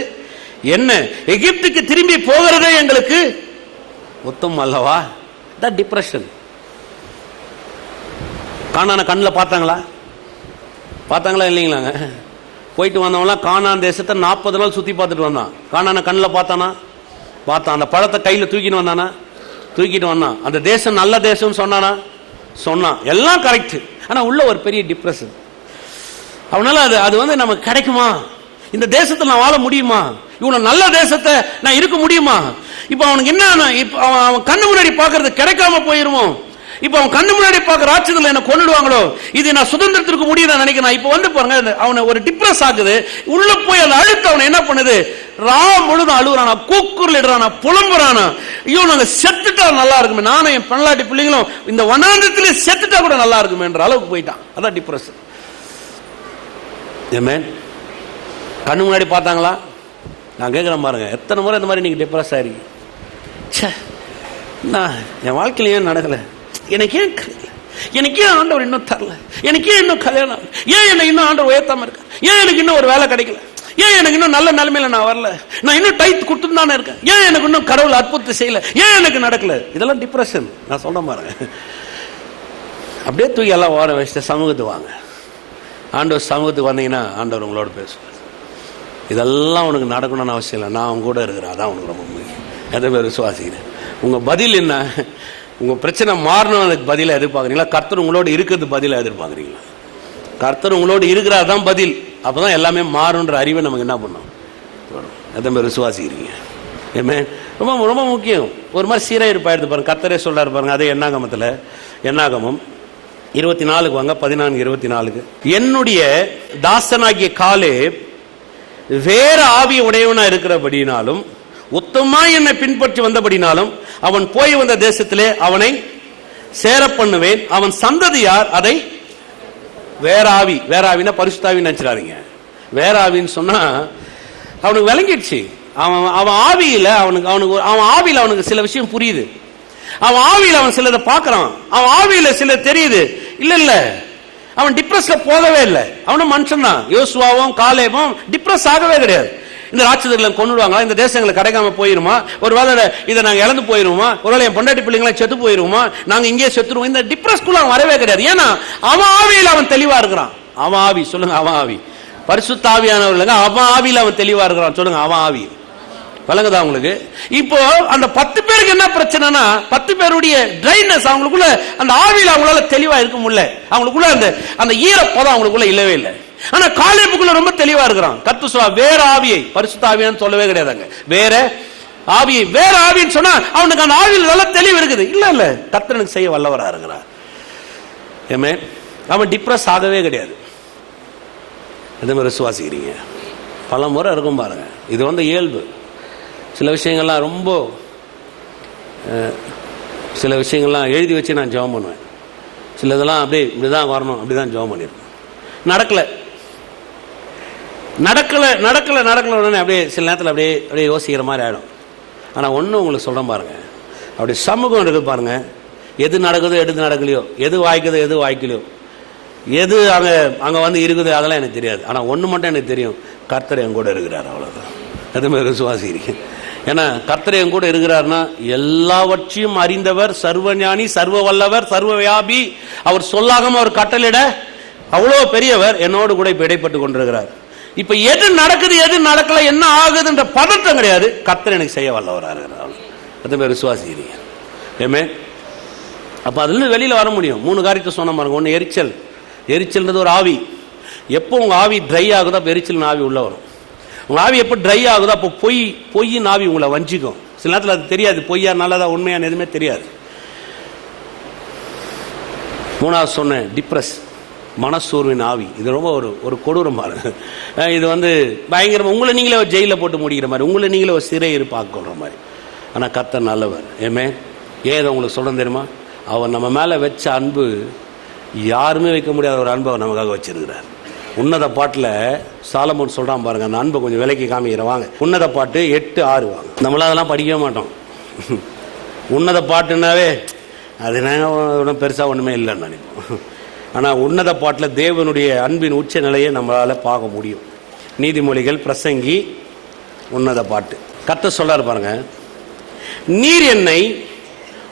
என்ன? எகிப்துக்கு திரும்பி போகிறதே எங்களுக்கு உத்தமம் அல்லவா? டிப்ரெஷன். கானான கண்ணில் பார்த்தாங்களா இல்லைங்களாங்க? போயிட்டு வந்தவங்களாம் கானான் தேசத்தை 40 நாள் சுற்றி பார்த்துட்டு வந்தான். கானான கண்ணில் பார்த்தான். அந்த பழத்தை கையில் தூக்கிட்டு வந்தான். அந்த தேசம் நல்ல தேசம் சொன்னான், எல்லாம் கரெக்ட். ஆனால் உள்ள ஒரு பெரிய டிப்ரெஷன். அவனால அது நமக்கு கிடைக்குமா? இந்த தேசத்தில் நான் வாழ முடியுமா? இவ்வளவு நல்ல தேசத்தை நான் இருக்க முடியுமா? இப்ப அவனுக்கு என்ன, அவன் கண்ணு முன்னாடி பார்க்கறது கிடைக்காம போயிருமோ? இப்ப அவன் கண்ணு முன்னாடி பார்க்க ராட்சதங்களை என்ன கொண்டுடுவாங்களோ? இது நான் சுதந்திரத்திற்கு முடியும் நினைக்கிறேன். இப்ப வந்து பாருங்க, அவனை ஒரு டிப்ரெஸ் ஆகுது. உள்ள போய் அந்த அழுத்த அவனை என்ன பண்ணுது? முழுதும் அழுகுறானா, கூக்குரல் இடுறானா, புலம்புறானா. ஐயோ நாங்க செத்துட்டா நல்லா இருக்குமே, நானும் என் பெண்ணாட்டி பிள்ளைங்களும் இந்த வனாந்தரத்திலே செத்துட்டா கூட நல்லா இருக்குமே என்ற அளவுக்கு போயிட்டான். அதான் டிப்ரெஸ். கண்ணு முன்னாடி பார்த்தாங்களா? நான் கேட்குறேன் பாருங்க, எத்தனை முறை இந்த மாதிரி நீங்க டிப்ரெஸ் ஆயிருக்கீங்க? என் வாழ்க்கையில ஏன் நடக்கல? எனக்கு ஏன் ஆண்டவர் இன்னும் தரல? எனக்கு ஏன் இன்னும் கல்யாணம்? ஏன் எனக்கு இன்னும் ஆண்டவர் உயர்த்தாம இருக்க? ஏன் எனக்கு இன்னும் ஒரு வேலை கிடைக்கல? ஏன் எனக்கு இன்னும் நல்ல நிலைமையில நான் வரல? நான் இன்னும் டைத் கொடுத்துட்டு தானே இருக்கேன். ஏன் எனக்கு இன்னும் கடவுள் அற்புதத்தை செய்யல? ஏன் எனக்கு நடக்கல? இதெல்லாம் டிப்ரெஷன். நான் சொல்ல பாருங்க, அப்படியே தூக்கி எல்லாம் ஓட வச்சுட்டு சமூகத்துக்கு வாங்க. ஆண்டவர் சமூகத்துக்கு வந்தீங்கன்னா ஆண்டவர் உங்களோட பேசுவார். இதெல்லாம் உனக்கு நடக்கணும்னு அவசியம் இல்லை, நான் அவங்க கூட இருக்கிறேன். அதான் உனக்கு ரொம்ப முக்கியம். எதை பேர் விசுவாசிக்கிறேன். உங்க பதில் என்ன? உங்க பிரச்சனை மாறணும், அதுக்கு பதிலை எதிர்பார்க்குறீங்களா? கர்த்தர் உங்களோட இருக்கிறது பதிலை எதிர்பார்க்குறீங்களா? கர்த்தர் உங்களோடு இருக்கிறாதான் பதில். அப்பதான் எல்லாமே மாறுன்ற அறிவை நமக்கு என்ன பண்ணும்? எதை பேர் விசுவாசிக்கிறீங்க? ஏமே ரொம்ப ரொம்ப முக்கியம். ஒரு மாதிரி சீராக இருப்பாயிருது பாருங்க. கர்த்தரே சொல்றாரு பாருங்க, அதே என்னாகமம் 24 வாங்க, 14:24. என்னுடைய தாசனாகிய காலேப் வேற ஆவி உடையவனா இருக்கிறபடினாலும் உத்தமா என்னை பின்பற்றி வந்தபடினாலும் அவன் போய் வந்த தேசத்திலே அவனை சேர பண்ணுவேன். அவன் சந்ததியார் அதை வேற ஆவினா பரிசுத்தாவின்னு நினைச்சிடாதீங்க. வேற ஆவின்னு சொன்னா அவனுக்கு விளங்கிடுச்சு. அவன் ஆவியில அவனுக்கு சில விஷயம் புரியுது. அவன் ஆவியில அவன் சிலதை பார்க்கறான். அவன் ஆவியில சில தெரியுது. இல்ல அவன் டிப்ரெஸ்ல போகவே இல்லை. அவனும் மனுஷன் தான். யோசுவாவும் காலேபும் டிப்ரெஸ் ஆகவே கிடையாது. இந்த ராட்சதர்களை கொண்டுடுவாங்களா? இந்த தேசங்களை கிடைக்காம போயிருமா? ஒருவேளை இதை நாங்க இழந்து போயிருவோமா? ஒருவேளை என் பொண்டாட்டி பிள்ளைங்களா செத்து போயிருவோமா? நாங்க இங்கே செத்துருவோம். இந்த டிப்ரெஸ்க்குள்ள அவன் வரவே கிடையாது. ஏன்னா அவன் ஆவியில் அவன் தெளிவா இருக்கிறான். அவன் ஆவி சொல்லுங்க, அவன் ஆவி பரிசுத்த ஆவியானவர்கள். அவன் ஆவியில் அவன் தெளிவா இருக்கிறான் சொல்லுங்க, அவன் ஆவி. வழங்குதா உங்களுக்கு? இப்போ அந்த 10 பேருக்கு என்ன பிரச்சனைனா 10 பேருடைய ட்ரைனஸ், அவங்களுக்குள்ள அந்த ஆவியில் அவங்களால தெளிவா இருக்க முடியல. அவங்களுக்குள்ள அந்த ஈரப்பதம் அவங்களுக்குள்ள இல்லவே இல்லை. ஆனா காலேபுக்குள்ள ரொம்ப தெளிவா இருக்கிறான். கர்த்தர் சொல்ல வேற ஆவியை, பரிசுத்த ஆவியான்னு சொல்லவே கிடையாதுங்க. வேற ஆவியை, வேற ஆவின்னு சொன்னா அவனுக்கு அந்த ஆவியில் நல்ல தெளிவு இருக்குது. இல்ல கர்த்தர் செய்ய வல்லவரா இருக்கிறார். ஏமே அவன் டிப்ரெஸ் ஆகவே கிடையாது. எந்த மாதிரி விசுவாசிக்கிறீங்க? பல முறை இருக்கும் பாருங்க. இது இயல்பு. சில விஷயங்கள்லாம் ரொம்ப சில விஷயங்கள்லாம் எழுதி வச்சு நான் ஜெபம் பண்ணுவேன். சில இதெல்லாம் அப்படியே இப்படிதான் வரணும், அப்படிதான் ஜெபம் பண்ணியிருக்கேன். நடக்கல உடனே அப்படியே சில நேரத்தில் அப்படியே யோசிக்கிற மாதிரி ஆகிடும். ஆனால் ஒன்று உங்களுக்கு சொல்கிறேன் பாருங்க, அப்படி சமூகம் இருக்குது பாருங்க. எது நடக்குதோ எது நடக்கலையோ, எது வாய்க்குதோ எது வாய்க்கலையோ, எது அங்கே இருக்குது அதெல்லாம் எனக்கு தெரியாது. ஆனால் ஒன்று மட்டும் எனக்கு தெரியும், கர்த்தர் என் கூட இருக்கிறார். அவ்வளோதான். எதுவுமே விசுவாசிக்கிறீங்க? ஏன்னா கர்த்தர் என் கூட இருக்கிறார்னா எல்லாவற்றையும் அறிந்தவர், சர்வஞானி, சர்வ வல்லவர், சர்வ வியாபி. அவர் சொல்லாகாம அவர் கட்டளையிட அவ்வளோ பெரியவர். என்னோடு கூட இப்போ இடைப்பட்டு கொண்டிருக்கிறார். இப்ப எது நடக்குது எது நடக்கல என்ன ஆகுதுன்ற பதட்டம் கிடையாது. கர்த்தர் எனக்கு செய்ய வல்லவரா இருக்கிறார். எதுவுமே விசுவாசிக்கிறீங்க? ஏமே அப்ப அதுல வெளியில வர முடியும். 3 காரியத்தை சொன்ன பாருங்க. ஒன்று எரிச்சல்ன்றது ஒரு ஆவி. எப்போ உங்க ஆவி ட்ரை ஆகுதோ அப்போ எரிச்சல் ஆவி உள்ள வரும். உங்க ஆவி எப்போ ட்ரை ஆகுதோ அப்போ பொய்யின் ஆவி உங்களை வஞ்சிக்கும். சில நேரத்தில் அது தெரியாது, பொய்யா நல்லதா உண்மையான எதுவுமே தெரியாது. 3வது சொன்னேன், டிப்ரெஸ், மனசோர்வின் ஆவி. இது ரொம்ப ஒரு கொடூரம் பாருங்க. இது பயங்கரமா உங்களை நீங்களே ஜெயிலில் போட்டு முடிக்கிற மாதிரி, உங்களை நீங்களே ஒரு சிறை இருப்பாக்குற மாதிரி. ஆனால் கர்த்தர் நல்லவர். ஏமே ஏன் இதை உங்களுக்கு சொல்றேன் தெரியுமா? அவர் நம்ம மேலே வச்ச அன்பு யாருமே வைக்க முடியாத ஒரு அன்பை அவர் நமக்காக வச்சிருக்கிறார். உன்னத பாட்டில் சாலமோன் சொல்றான் பாருங்க, அந்த அன்பை கொஞ்சம் விலைக்கு காமிக்கிறேன் வாங்க. உன்னத பாட்டு 8:6 வாங்க. நம்மளாம் அதெல்லாம் படிக்கவே மாட்டோம். உன்னத பாட்டுனாவே அது நாங்கள் பெருசாக ஒன்றுமே இல்லைன்னு நினைப்போம். ஆனால் உன்னத பாட்டில் தேவனுடைய அன்பின் உச்ச நிலையை நம்மளால் பார்க்க முடியும். நீதிமொழிகள், பிரசங்கி, உன்னத பாட்டு. கர்த்தர் சொல்றாரு பாருங்க, நீர் என்னை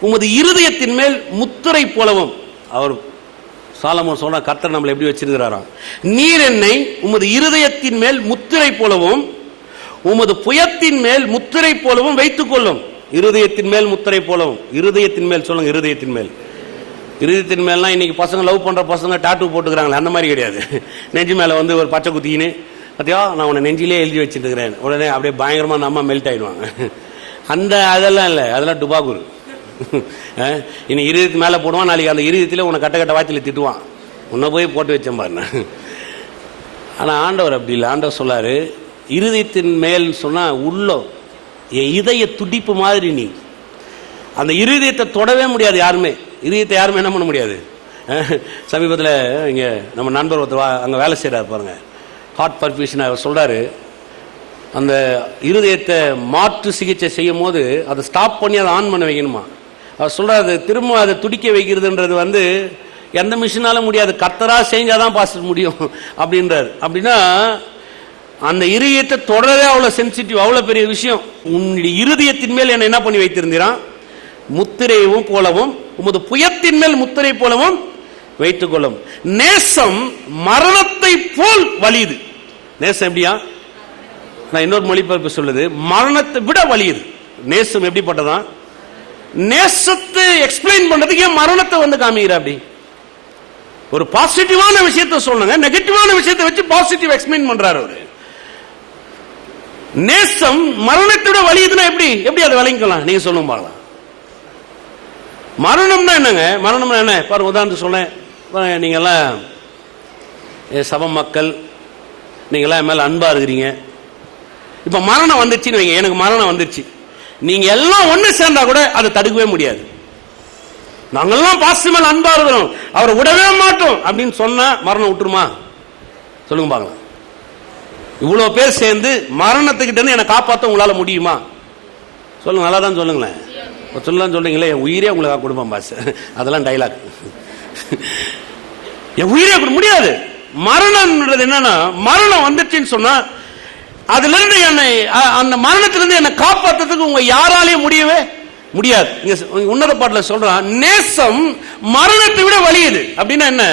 உமது இருதயத்தின் மேல் முத்திரை போலவும். அவர் சாலமோன் சொல்ற கர்த்தர் நம்மளை எப்படி வச்சிருக்கிறாராம்? நீர் என்னை உமது இருதயத்தின் மேல் முத்திரை போலவும் உமது புயத்தின் மேல் முத்திரை போலவும் வைத்துக் கொள்ளும். இருதயத்தின் மேல் முத்திரை போலவும். இருதயத்தின் மேல் சொல்லுங்க. இருதயத்தின் மேல். இருதயத்தின் மேல்லாம் இன்னைக்கு பசங்க லவ் பண்ற பசங்க டாட்டூ போட்டுக்கிறாங்களே, அந்த மாதிரி கிடையாது. நெஞ்சு மேல ஒரு பச்சை குத்தின்னு பார்த்தியா நான் உன்னை நெஞ்சிலே எழுதி வச்சுட்டு இருக்கிறேன், உடனே அப்படியே பயங்கரமா நம்ம மெல்ட் ஆயிடுவாங்க. அதெல்லாம் இல்லை, அதெல்லாம் டுபாகுரு. இன்னைக்கு இருதயத்து மேலே போடுவான், நாளைக்கு அந்த இருதயத்தில் உன்னை கட்ட வாய்த்தில் திட்டுவான், உன்னை போய் போட்டு வச்சேன் பாருங்க. ஆனால் ஆண்டவர் அப்படி இல்லை. ஆண்டவர் சொல்லாரு, இருதயத்தின் மேல் சொன்னா உள்ளம் என் இதய துடிப்பு மாதிரி. நீ அந்த இருதயத்தை தொடவே முடியாது யாருமே. இருதயத்தை யாருமே என்ன பண்ண முடியாது. சமீபத்தில் இங்கே நம்ம நண்பர் ஒருத்தர் அங்கே வேலை செய்கிறார் பாருங்க, ஹார்ட் பர்ஃபியூஷன். அவர் சொல்றாரு, அந்த இருதயத்தை மாற்று சிகிச்சை செய்யும் போது அதை ஸ்டாப் பண்ணி அதை ஆன் பண்ண வைக்கணுமா. அவர் சொல்றாரு, திரும்ப அதை துடிக்க வைக்கிறதுன்றது எந்த மிஷினால முடியாது, கர்த்தரா செஞ்சாதான் பாஸ்டர் முடியும் அப்படின்றாரு. அப்படின்னா அந்த இருதயத்தை தொடரவே அவ்வளவு சென்சிட்டிவ், அவ்வளவு பெரிய விஷயம். உன்னுடைய இருதயத்தின் மேல் என்ன பண்ணி வைத்திருந்தான்? முத்திரையும் போலவும் உமது புயத்தின் மேல் முத்திரை போலவும் வைத்துக் கொள்ளும். நேசம் மரணத்தை போல் வலியுது. நேசம் எப்படியா? நான் இன்னொரு மொழிபெயர்ப்பு சொல்லுது, மரணத்தை விட வலியுது. நேசம் எப்படிப்பட்டதான்? நேசத்தை எக்ஸ்பிளைன் பண்றதுக்கு ஏன் மரணத்தை காமிக்கிற? அப்படி ஒரு பாசிட்டிவான விஷயத்தை சொல்லுங்க, நெகட்டிவான விஷயத்தை வச்சு பாசிட்டிவ் எக்ஸ்பிளைன் பண்றாரு அவரு. நேசம் மரணத்தை விட வலியுதுன்னா எப்படி அதை விளங்கிக்கலாம்? நீங்க சொல்லுங்க பாக்கலாம். மரணம்னா என்னங்க? மரணம்னா என்ன பாருங்க, உதாரணத்துக்கு சொன்னேன். நீங்கெல்லாம் சபை மக்கள், நீங்கெல்லாம் என் மேல அன்பா இருக்கிறீங்க. இப்ப மரணம் வந்துருச்சுன்னு வைங்க, எனக்கு மரணம் வந்துருச்சு, நீங்க எல்லாம் ஒண்ணு சேர்ந்தா கூட அதை தடுக்கவே முடியாது. நாங்கெல்லாம் பாஸ்டர் மேல அன்பா இருக்கிறோம், அவரை விடவே மாட்டோம் அப்படின்னு சொன்னா மரணம் விட்டுருமா? சொல்லுங்க பாக்கலாம். இவ்வளவு பேர் சேர்ந்து மரணத்துக்கிட்ட இருந்து என்னை காப்பாற்ற உங்களால முடியுமா? சொல்லுங்க, நல்லா தான் சொல்லுங்களேன். சொல்லலாம் சொல்றீங்களே, என் உயிரே உங்களுக்கு கொடுப்பேன் பாஸ், அதெல்லாம் டைலாக். என் உயிரே முடியாது. மரணம்ன்றது என்னன்னா, மரணம் வந்துச்சுன்னு சொன்னா அதுல இருந்து என்னை, அந்த மரணத்திலிருந்து என்னை காப்பாற்றுறதுக்கு உங்க யாராலையும் முடியவே முடியாது. உன்னத பாட்டில் சொல்றான், நேசம் மரணத்தை விட வலியுது. அப்படின்னா என்ன?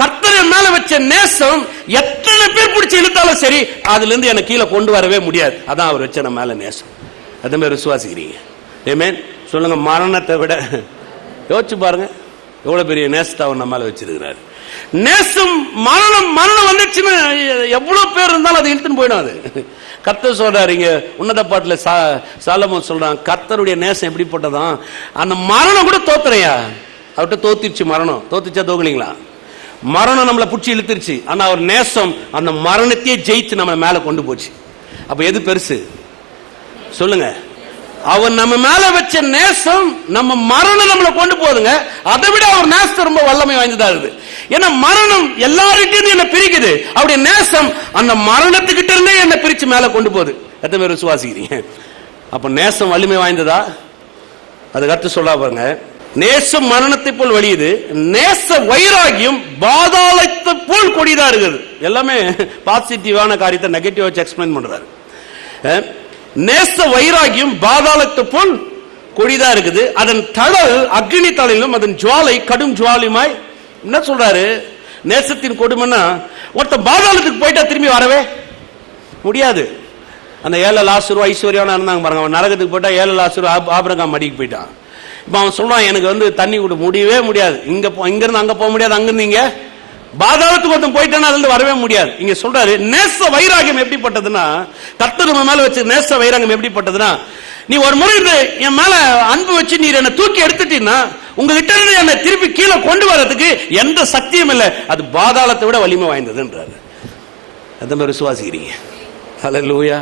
கர்த்தர் மேல வச்ச நேசம் எத்தனை பேர் பிடிச்சி இழுத்தாலும் சரி அதுல இருந்து என்னை கீழே கொண்டு வரவே முடியாது. அதான் அவர் வச்ச மேல நேசம். எத்தனை பேர் விசுவாசிக்கிறீங்க? ஆமென். சொல்லுங்க. மரணத்தை விட யோசிச்சு பாருங்க எவ்வளவு பெரிய நேசத்தை அவர் நம்ம மேல வச்சிருக்கிறாரு. நேசம் மரணம் வந்துச்சுன்னா எவ்வளவு பேர் இருந்தாலும் அதை இழுத்துன்னு போயிடும். அது கர்த்தர் சொல்றாரு இங்க உன்னத பாட்டுல சாலமோன் சொல்றான், கர்த்தருடைய நேசம் எப்படிப்பட்டதான், அந்த மரணம் கூட தோத்துறையா அவர்கிட்ட தோத்திருச்சு. மரணம் தோத்துச்சா தோக்கலீங்களா? மரணம் நம்மளை பிடிச்சி இழுத்துருச்சு. ஆனா அவர் நேசம் அந்த மரணத்தையே ஜெயிச்சு நம்ம மேல கொண்டு போச்சு. அப்ப எது பெருசு சொல்லுங்க? அவர் நம்ம மேல வச்ச நேசம் நம்ம மரணம் நம்மளை கொண்டு போதுங்க. அதை விட அவர் நேசம் ரொம்ப வல்லமை வாய்ந்ததா இருக்குது. ஏன்னா மரணம் எல்லார்கிட்டையும் என்ன பிரிக்குது, அவருடைய நேசம் அந்த மரணத்துக்கிட்ட இருந்தே என்ன பிரிச்சு மேல கொண்டு போகுது. எத்தனை பேர் விசுவாசிக்கிறீங்க? அப்ப நேசம் வலிமை வாய்ந்ததா? அது கருத்து சொல்ல பாருங்க. நேசம் மரணத்தை போல் வலியுது, நேச வைராகியம் பாதாளத்தை போல் கொடிதா இருக்குது. எல்லாமே பாசிட்டிவான காரியத்தை நெகட்டிவா வச்சு எக்ஸ்பிளைன் பண்றாரு. நேச வைராகியம் பாதாளத்தை போல் கொடிதா இருக்குது, அதன் தழல் அக்னி தழலும் அதன் ஜுவாலை கடும் ஜுவாலியுமாய். என்ன சொல்றாரு? நேசத்தின் கொடுமைன்னா ஒருத்த பாதாளத்துக்கு போயிட்டா திரும்பி வரவே முடியாது. அந்த 7 லாசரு ஐஸ்வர்யானா இருந்தாங்க பாருங்க, அவன் நரகத்துக்கு போயிட்டா 7 லாசரு ஆபிரகாம் மடிக்கு போயிட்டான். இப்ப அவன் சொல்றான், எனக்கு தண்ணி கூட முடியவே முடியாது, இங்க இருந்து அங்க போக முடியாது, அங்கிருந்து இங்க பாதாளத்துக்கு ஒருத்தன் போயிட்டானா அதுல வரவே முடியாது. இங்க சொல்றாரு நேச வைராகியம் எப்படிப்பட்டதுன்னா, கர்த்தர் நம்ம மேல வச்சு நேச வைராகியம் எப்படிப்பட்டதுன்னா, நீ ஒரு முறை என் மேல அன்பு வச்சு நீர் என்ன தூக்கி எடுத்துட்டீங்கன்னா உங்ககிட்ட இருந்து என்னை திருப்பி கீழே கொண்டு வரதுக்கு எந்த சக்தியும் இல்லை, அது பாதாளத்தை விட வலிமை வாய்ந்ததுன்றாரு. எத்தனை பேர் விசுவாசிக்கிறீங்க? ஹல்லேலூயா.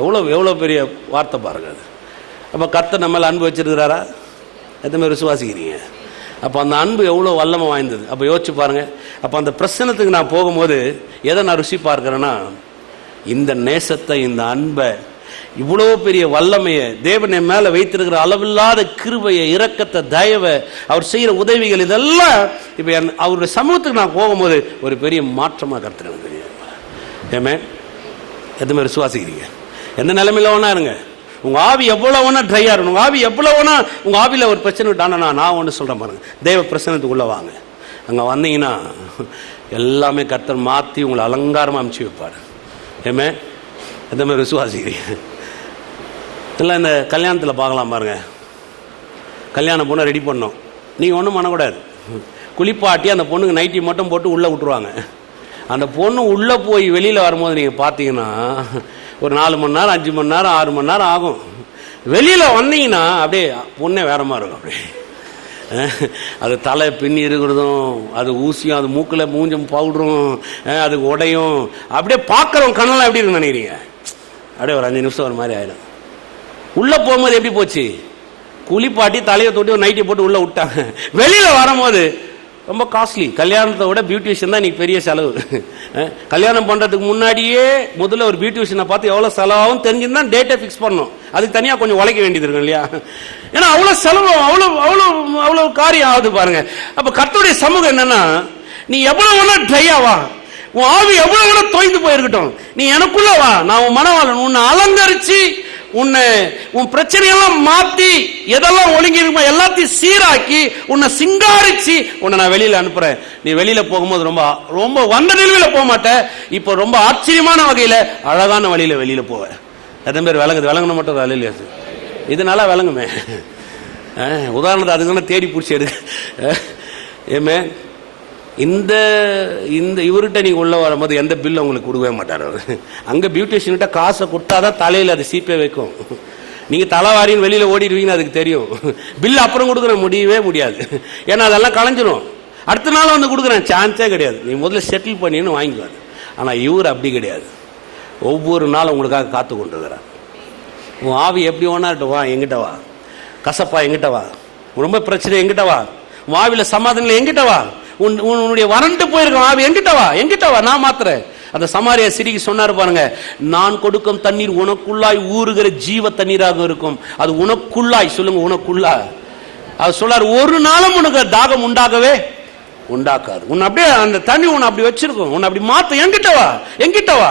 எவ்வளவு பெரிய வார்த்தை பாருங்க அது. அப்ப கர்த்தர் நம்ம மேல அன்பு வச்சிருக்கிறாரா? எத்தனை பேர் விசுவாசிக்கிறீங்க? அப்போ அந்த அன்பு எவ்வளோ வல்லமை வாய்ந்தது. அப்போ யோசிச்சு பாருங்க. அப்போ அந்த பிரசனத்துக்கு நான் போகும்போது எதை நான் ருசி பார்க்கிறேன்னா, இந்த நேசத்தை, இந்த அன்பை, இவ்வளோ பெரிய வல்லமையை, தேவன் என் மேலே வைத்திருக்கிற அளவில்லாத கிருபையை, இரக்கத்தை, தயவை, அவர் செய்கிற உதவிகள், இதெல்லாம் இப்போ அவருடைய சமூகத்துக்கு நான் போகும்போது ஒரு பெரிய மாற்றமாக கருத்துறேன். ஏமே எதுவுமே விசுவாசிக்கிறீங்க? எந்த நிலைமையில வேணா இருங்க, உங்க ஆவி எவ்வளவு வேணா ட்ரையா இருக்கணும், உங்க ஆவி எவ்வளவு வேணா, உங்க ஆவியில ஒரு பிரச்சனை விட்டானா நான் ஒன்று சொல்றேன் பாருங்க, தேவ பிரசனத்துக்குள்ள வாங்க. அங்க வந்தீங்கன்னா எல்லாமே கர்த்தர் மாத்தி உங்களை அலங்காரமா அனுப்பிச்சு வைப்பாரு. ஏமே எந்த மாதிரி விசுவாசிக்கிறீங்க? எல்லாம் இந்த கல்யாணத்தில் பார்க்கலாம் பாருங்க. கல்யாண பொண்ணை ரெடி பண்ணோம், நீங்கள் ஒன்றும் பண்ணக்கூடாது. குளிப்பாட்டி அந்த பொண்ணுக்கு நைட்டி மட்டும் போட்டு உள்ளே விட்டுருவாங்க. அந்த பொண்ணு உள்ளே போய் வெளியில் வரும்போது நீங்கள் பார்த்தீங்கன்னா ஒரு 4 மணி நேரம், 5 மணி நேரம், 6 மணி நேரம் ஆகும். வெளியில் வந்தீங்கன்னா அப்படியே பொண்ணே வேற மாதிரி இருக்கும். அப்படியே அது தலை பின்னி இருக்கிறதும், அது ஊசியும், அது மூக்கில் மூஞ்சும் பவுடரும், அது உடையும், அப்படியே பார்க்குறோம் கண்ணெல்லாம் எப்படி இருக்குன்னு நினைக்கிறீங்க? அப்படியே ஒரு 5 நிமிஷம் ஒரு மாதிரி ஆகிடும். உள்ளே போகும்போது எப்படி போச்சு? குளிப்பாட்டி தலையை தொட்டி ஒரு நைட்டி போட்டு உள்ளே விட்டாங்க. வெளியில் வரும்போது ரொம்ப காஸ்ட்லி. கல்யாணத்தை விட பியூட்டிஷியன் தான் இன்னைக்கு பெரிய செலவு. கல்யாணம் பண்ணுறதுக்கு முன்னாடியே முதல்ல ஒரு பியூட்டிஷியனை பார்த்து எவ்வளோ செலவாகும் தெரிஞ்சுன்னா டேட்டை ஃபிக்ஸ் பண்ணணும். அதுக்கு தனியாக கொஞ்சம் உழைக்க வேண்டியது இருக்கும் இல்லையா? ஏன்னா அவ்வளோ செலவு, அவ்வளோ அவ்வளோ அவ்வளோ காரியம் ஆகுது பாருங்க. அப்போ கர்த்தருடைய சமூகம் என்னன்னா, நீ எவ்வளோ வேணா ட்ரையா வா, உன் ஆவி எவ்வளவு வேணா தோய்ந்து போயிருக்கட்டும், நீ எனக்குள்ள வா, நான் உன் மனவாளன், உன்னை அலங்கரிச்சு, உன் பிரச்சனையெல்லாம் மாத்தி, எதெல்லாம் ஒழுங்கி இருக்குமோ எல்லாத்தையும் சீராக்கி, உன்னை சிங்காரிச்சு உன்னை நான் வெளியில அனுப்புறேன். நீ வெளியில போகும்போது ரொம்ப ரொம்ப வந்த நிலையில போக மாட்ட, இப்போ ரொம்ப ஆச்சரியமான வகையில அழகான வழியில வெளியில போவ. எத்தனை பேர் விளங்குது? விளங்கணும் மட்டும் வேலை இல்லையா? இதனால விளங்குமே. உதாரணத்தை அதுக்கு தேடி பிடிச்சி எடு. ஏமே இந்த இந்த இவர்கிட்ட நீங்க உள்ள வரும்போது எந்த பில் உங்களுக்கு கொடுக்கவே மாட்டார். அங்க பியூட்டிஷியன்கிட்ட காசை கொடுத்தாதான் தலையில் அது சீப்பே வைக்கும். நீங்க தலைவாரின்னு வெளியில ஓடிடுவீங்கன்னு அதுக்கு தெரியும். பில் அப்புறம் கொடுக்குற முடியவே முடியாது. ஏன்னா அதெல்லாம் களைஞ்சிரும். அடுத்த நாள் வந்து கொடுக்குறேன் சான்ஸே கிடையாது. நீ முதல்ல செட்டில் பண்ணின்னு வாங்கிக்குவாரு. ஆனா இவர் அப்படி கிடையாது. ஒவ்வொரு நாளும் உங்களுக்காக காத்து கொண்டிருக்கிறார். உன் ஆவி எப்படி வேணாட்டு வா, எங்கிட்ட வா. கசப்பா எங்கிட்ட வா, ரொம்ப பிரச்சனை எங்கிட்ட வா, உன் ஆவில சமாதானம் எங்கிட்ட வா, உன்னுடைய வறண்டு போயிருக்க ஆவி எங்கிட்ட வா, எங்கிட்ட வா, நான் மாத்துறேன். அந்த சமாரிய சிறிக்கு சொன்னாரு பாருங்க, நான் கொடுக்கும் தண்ணீர் உனக்குள்ளாய் ஊறுகிற ஜீவ தண்ணீராக இருக்கும். அது உனக்குள்ளாய், சொல்லுங்க உனக்குள்ளாய். அது சொல்லாரு, ஒரு நாளும் உனக்கு தாகம் உண்டாகவே உண்டாக்காது. உன்னை அப்படியே அந்த தண்ணி உன்னை அப்படி வச்சிருக்கும். உன்னை அப்படி மாத்த என்கிட்ட வா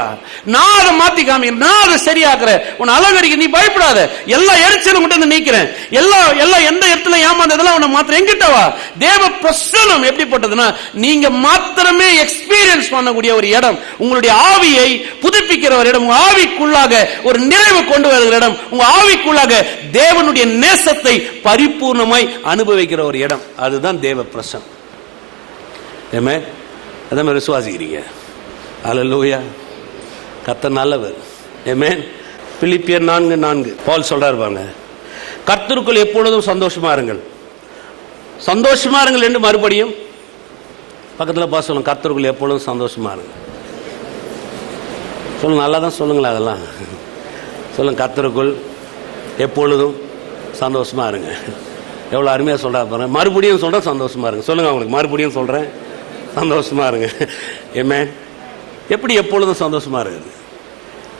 நான் அதை மாத்தி காமிக்கிறேன், நான் அதை சரியாக்குறேன், உன்னை அலங்கரிக்க, நீ பயப்படாத, எல்லா எரிச்சலும் மட்டும் நீக்கிறேன், எல்லாம் எந்த இடத்துல ஏமாந்ததெல்லாம் உன்னை மாத்திர, என்கிட்ட வா. தேவ பிரசன்னம் எப்படிப்பட்டதுன்னா நீங்க மாத்திரமே எக்ஸ்பீரியன்ஸ் பண்ணக்கூடிய ஒரு இடம், உங்களுடைய ஆவியை புதுப்பிக்கிற ஒரு இடம், உங்க ஆவிக்குள்ளாக ஒரு நிறைவு கொண்டு வருகிற இடம், உங்க ஆவிக்குள்ளாக தேவனுடைய நேசத்தை பரிபூர்ணமாய் அனுபவிக்கிற ஒரு இடம், அதுதான் தேவ பிரசன்னம். ஆமென். அதே மாதிரி விசுவாசிக்கிறீங்க? அல்லேலூயா. கர்த்தர் நல்லவர். ஆமென். பிலிப்பியர் 4:4 பவுல் சொல்றாரு பாருங்க, கர்த்தருக்குள் எப்பொழுதும் சந்தோஷமா இருங்கள். சந்தோஷமா இருங்கள் என்று மறுபடியும் பக்கத்தில் பார்த்து சொல்லுங்க, கர்த்தருக்குள் எப்பொழுதும் சந்தோஷமா இருங்க. சொல்லுங்க, நல்லா தான் சொல்லுங்களா, அதெல்லாம் சொல்லுங்க, கர்த்தருக்குள் எப்பொழுதும் சந்தோஷமா இருங்க. எவ்வளோ அருமையாக சொல்கிறா பாருங்க. மறுபடியும் சொல்கிறேன், சந்தோஷமா இருங்க. சொல்லுங்க அவங்களுக்கு, மறுபடியும் சொல்கிறேன், சந்தோஷமா இருங்க. ஆமென். எப்படி எப்பொழுதும் சந்தோஷமா இருக்குது?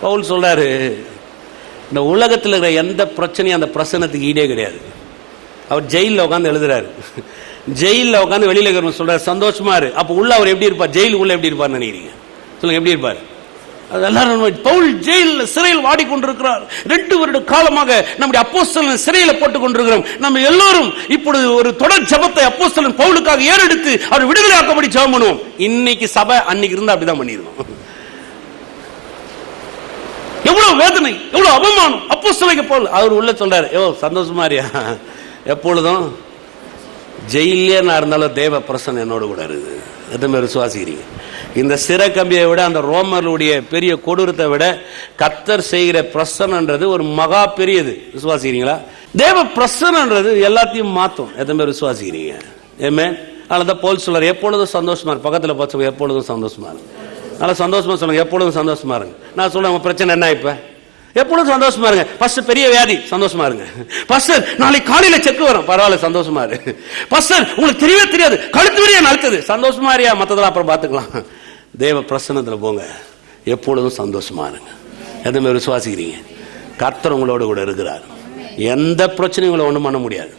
பவுல் சொல்றாரு, இந்த உலகத்தில் இருக்கிற எந்த பிரச்சனையும் அந்த பிரசன்னத்துக்கு ஈடே கிடையாது. அவர் ஜெயிலில் உட்காந்து எழுதுறாரு, ஜெயிலில் உட்காந்து வெளியில் இருக்கிறவங்க சொல்றாரு சந்தோஷமா இரு. அப்போ உள்ள அவர் எப்படி இருப்பார்? ஜெயில் உள்ள எப்படி இருப்பார் நினைக்கிறீங்க? சொல்லுங்க, எப்படி இருப்பார்? பவுல் ஜெயிலில் சிறையில் வாடிக்கொண்டிருக்கிறார். 2 வருட காலமாக நம்முடைய அப்போஸ்தலன் சிறையில் போட்டுக் கொண்டிருக்கிறோம். நம்ம எல்லோரும் இப்பொழுது ஒரு தொடர் ஜெபத்தை அப்போஸ்தலன் பவுலுக்காக ஏறெடுத்து அவர் விடுதலை ஆக்கப்படி ஜெபம் பண்ணுவோம். இன்னைக்கு சபை அன்னைக்கு இருந்தா அப்படிதான் பண்ணிருக்கோம். எவ்வளவு வேதனை, எவ்வளவு அவமானம். அப்போஸ்தலன் பவுல் அவர் உள்ள சொல்றாரு, சந்தோஷமா இருயா, எப்பொழுதும் ஜெயிலே நான் இருந்தாலும் தேவ பிரசன்னம் என்னோடு கூட இருக்குது. எத்தனை விசுவாசிக்கிறீங்க? இந்த சிறை கம்பியை விட, அந்த ரோமர்களுடைய பெரிய கொடூரத்தை விட கர்த்தர் செய்கிற பிரசன்னன்றது ஒரு மகா பெரியது. விசுவாசிக்கிறீங்களா? தேவ பிரசன்னன்றது எல்லாத்தையும் மாற்றும். எத்தனை பேர் விசுவாசிக்கிறீங்க? ஆமென். அதனால பவுல் சொல்றார், எப்பொழுதும் சந்தோஷமா இருக்கு. பக்கத்தில் பார்த்து எப்பொழுதும் சந்தோஷமா இருக்கு. நல்லா சந்தோஷமா சொல்லுங்க, எப்பொழுதும் சந்தோஷமா இருங்க. நான் சொல்றேன், உங்க பிரச்சனை என்ன? இப்ப எப்பொழுதும் சந்தோஷமா இருங்க. ஃபர்ஸ்ட் பெரிய வியாதி, சந்தோஷமா இருங்க. பாஸ்டர் நாளைக்கு காலையில செக் வரும், பரவாயில்ல, சந்தோஷமா இரு. பாஸ்டர் உங்களுக்கு தெரியவே தெரியாது, கழுத்து வரையா நடக்குது, சந்தோஷமா இருயா, மற்றதெல்லாம் அப்புறம் பார்த்துக்கலாம். தேவ பிரசன்னத்தில் போங்க, எப்பொழுதும் சந்தோஷமா இருங்க. எதுவுமே விசுவாசிக்கிறீங்க? கர்த்தர் உங்களோட கூட இருக்கிறார். எந்த பிரச்சனையும் உங்களை ஒன்றும் பண்ண முடியாது.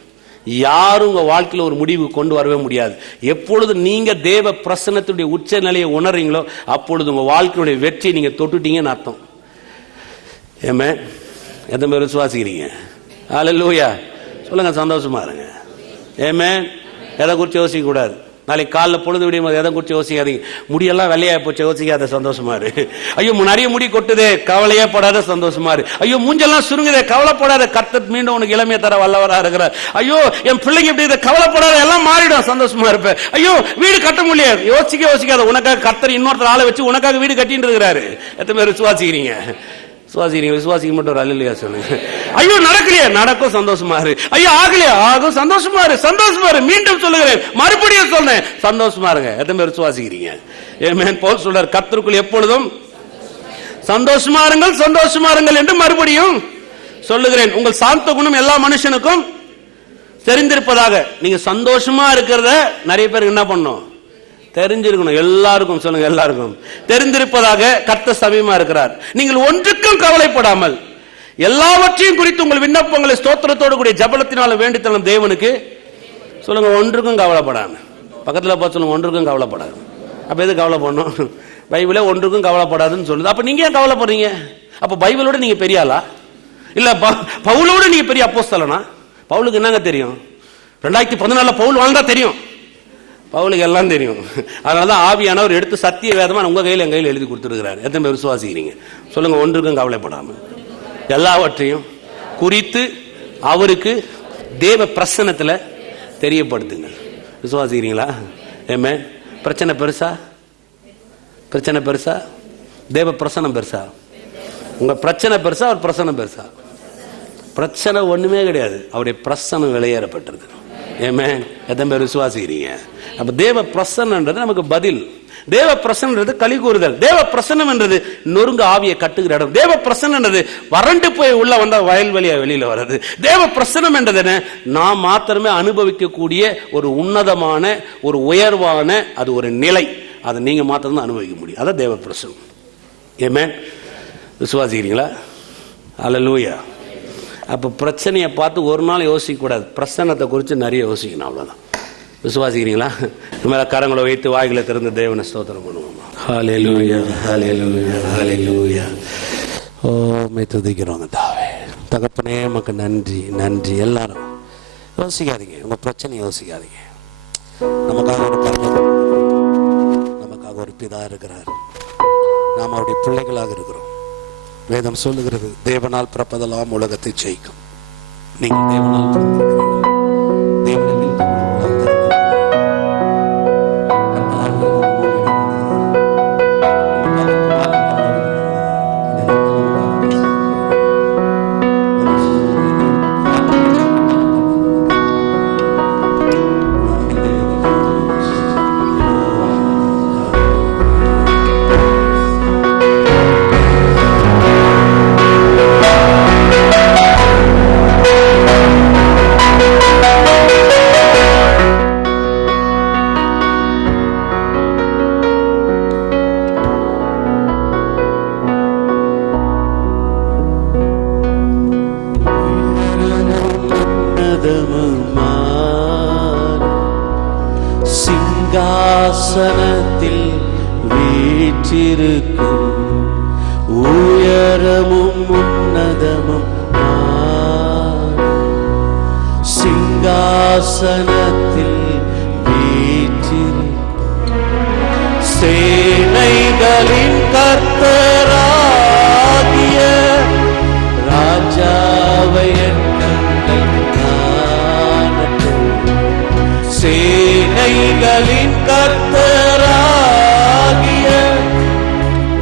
யாரும் உங்க வாழ்க்கையில் ஒரு முடிவு கொண்டு வரவே முடியாது. எப்பொழுது நீங்க தேவ பிரசன்னத்துடைய உச்ச நிலையை உணர்றீங்களோ அப்பொழுது உங்க வாழ்க்கையுடைய வெற்றி நீங்க தொட்டுட்டீங்கன்னு அர்த்தம். ஆமென். எத்தனை பேர் விசுவாசிக்கிறீங்க? அல்லேலூயா. சொல்லுங்க, சந்தோஷமா இருங்க. ஆமென். எதை குறித்து யோசிக்க கூடாது. நாளைக்கு காலைல பொழுது விடியும் போது எதை குறித்து யோசிக்காதீங்க. முடியெல்லாம் வெள்ளையா போச்சு, யோசிக்காத, சந்தோஷமா இரு. ஐயோ நிறைய முடி கொட்டுதே, கவலையே படாத, சந்தோஷமா இரு. ஐயோ மூஞ்செல்லாம் சுருங்குதே, கவலைப்படாத, கர்த்தர் மீண்டும் உனக்கு இளமையை தர வல்லவரா இருக்கிறார். ஐயோ என் பிள்ளைங்க எப்படி, கவலைப்படாத, எல்லாம் மாறிடும், சந்தோஷமா இருப்பேன். ஐயோ வீடு கட்ட முடியாது, யோசிக்காத, உனக்காக கர்த்தர் இன்னொருத்தர் ஆளை வச்சு உனக்காக வீடு கட்டிட்டு இருக்கிறாரு. எத்தனை பேர் விசுவாசிக்கிறீங்க? விசுவாசிக்க மட்டும் ஒரு அல்லேலூயா சொல்லுங்க. ஐயோ நடக்கலையே, நடக்கும், சந்தோஷமா இரு. ஐயோ ஆகலையா, ஆகும், சந்தோஷமா இரு, சந்தோஷமா இரு. மீண்டும் சொல்லுகிறேன், மறுபடியும் சொல்றேன், சந்தோஷமா இருங்க. எத்தனை பேர் விசுவாசிக்கிறீங்க? ஆமென். பவுல் சொல்றார், கர்த்தருக்குள் எப்பொழுதும் சந்தோஷமா இருங்கள், சந்தோஷமா இருங்கள் என்று மறுபடியும் சொல்லுகிறேன். உங்கள் சாந்த குணம் எல்லா மனுஷனுக்கும் தெரிந்திருப்பதாக. நீங்க சந்தோஷமா இருக்கிறத நிறைய பேருக்கு என்ன பண்ணும்? தெரிஞ்சிருக்கணும். எல்லாருக்கும் சொல்லுங்க, எல்லாருக்கும் தெரிந்திருப்பதாக கர்த்தர் சமீபமா இருக்கிறார். நீங்கள் ஒன்றுக்கும் கவலைப்படாமல் எல்லாவற்றையும் குறித்து உங்கள் விண்ணப்பங்களை ஸ்தோத்திரத்தோடு கூடிய ஜெபத்தினால வேண்டித்தலும் தேவனுக்கு சொல்லுங்க. ஒன்றுக்கும் கவலைப்படாம. பக்கத்தில் பார்த்து சொல்லுங்க, ஒன்றுக்கும் கவலைப்படாது. அப்ப எது கவலைப்படணும்? பைபிளே ஒன்றுக்கும் கவலைப்படாதுன்னு சொல்லுது. அப்ப நீங்க ஏன் கவலைப்படுறீங்க? அப்ப பைபிளோட நீங்க பெரிய ஆளா? இல்ல பவுலோட நீங்க பெரிய அப்போஸ்தலனா? பவுலுக்கு என்னங்க தெரியும்? 2014 பவுல் வாழ்ந்தா தெரியும். பவுலுக்கு எல்லாம் தெரியும். அதனாலதான் ஆவியானவர் எடுத்து சத்திய வேதமா உங்க கையில் என் கையில் எழுதி கொடுத்துருக்கிறார். எத்தனை பேர் விசுவாசிக்கிறீங்க? சொல்லுங்க, ஒன்றுக்கும் கவலைப்படாம எல்லாவற்றையும் குறித்து அவருக்கு தேவ பிரசன்னத்துல தெரியப்படுத்துங்க. விசுவாசிக்கிறீங்களா? ஆமென். பிரச்சனை பெருசா? பிரச்சனை பெருசா? தேவ பிரசன்னம் பெருசா? உங்க பிரச்சனை பெருசா, அவர் பிரசன்னம் பெருசா? பிரச்சனை ஒண்ணுமே கிடையாது, அவருடைய பிரசன்னம் வெளியேறப்பட்டிருக்கு. ஆமென். எத்தனை பேர் விசுவாசிக்கிறீங்க? அப்ப தேவ பிரசன்னன்றது நமக்கு பதில். தேவ பிரசன்னன்றது களி கூறுதல். தேவ பிரசன்னம் என்றது நொறுங்க ஆவியை கட்டுகிற இடம். தேவ பிரசன்னன்றது வறண்டு போய் உள்ள வந்தா வயல்வெளியா வெளியில வர்றது. தேவ பிரசன்னம் என்றது நாம் மாத்திரமே அனுபவிக்கக்கூடிய ஒரு உன்னதமான, ஒரு உயர்வான, அது ஒரு நிலை. அதை நீங்க மாத்திரம் தான் அனுபவிக்க முடியும். அதான் தேவ பிரசன்னம். ஆமென். விசுவாசிக்கிறீங்களா? அல்லேலூயா. அப்ப பிரச்சனையை பார்த்து ஒரு நாள் யோசிக்க கூடாது, பிரசன்னத்தை குறித்து நிறைய யோசிக்கணும், அவ்வளவுதான். விசுவாசிக்கிறீங்களா? மேலே கரங்களை வைத்து வாய்களை திறந்து தேவனை ஸ்தோத்திரம் பண்ணுவோம். ஹல்லேலூயா, ஹல்லேலூயா, ஹல்லேலூயா. ஓ மே துதிக்கிறோங்க தாவே. தகப்பனே உமக்கு நன்றி, நன்றி. எல்லாரும் யோசிக்காதீங்க, உங்கள் பிரச்சனை யோசிக்காதீங்க. நமக்காக ஒரு பரலோகம், நமக்காக ஒரு பிதா இருக்கிறார். நாம் அவருடைய பிள்ளைகளாக இருக்கிறோம். வேதம் சொல்லுகிறது, தேவனால் பிறப்பதெல்லாம் உலகத்தை ஜெயிக்கும். நீங்கள் தேவனால் பிறந்திருக்கிறீர்கள். தேவனில் சிங்காசனத்தில் வீற்றிருக்கும் உயரமும் உன்னதமும் சிங்காசனத்தில் வீற்றிருக்கும் சேனைகளின் கர்த்தராகிய ராஜாவை சேனைகளின் கர்த்தராகிய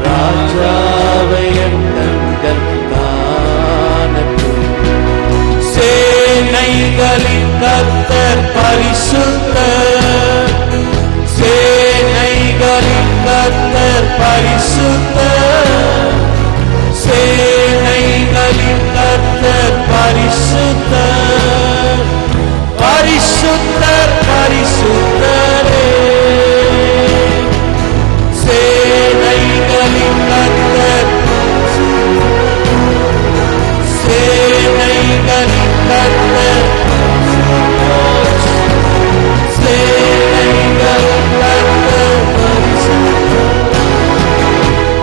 ராஜாவை எண்ணங்கள் காணட்டும். சேனைகளின் கர்த்தர் பரிசுத்தர், சேனைகளின் கர்த்தர் பரிசுத்தர், சேனைகளின் கர்த்தர் பரிசுத்தர், பரிசுத்தர் பரிசுத்தரே. சேனைகளின் கர்த்தர், சேனைகளின் கர்த்தர், சேனைகளின் கர்த்தர்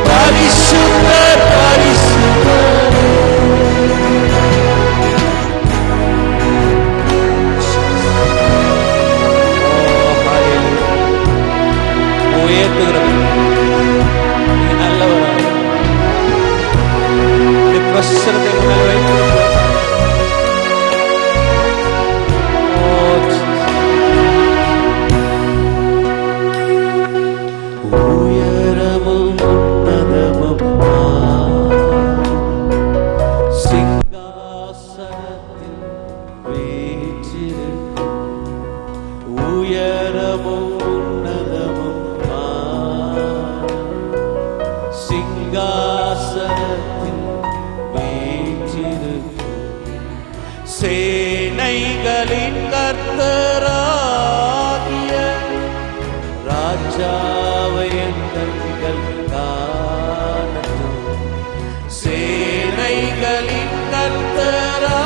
பரிசுத்தர், பரிசுத்தர். சேனைகளின் கர்த்தராகிய ராஜாவை எண்ணங்கள் காணட்டும். சேனைகளின் கர்த்தராகிய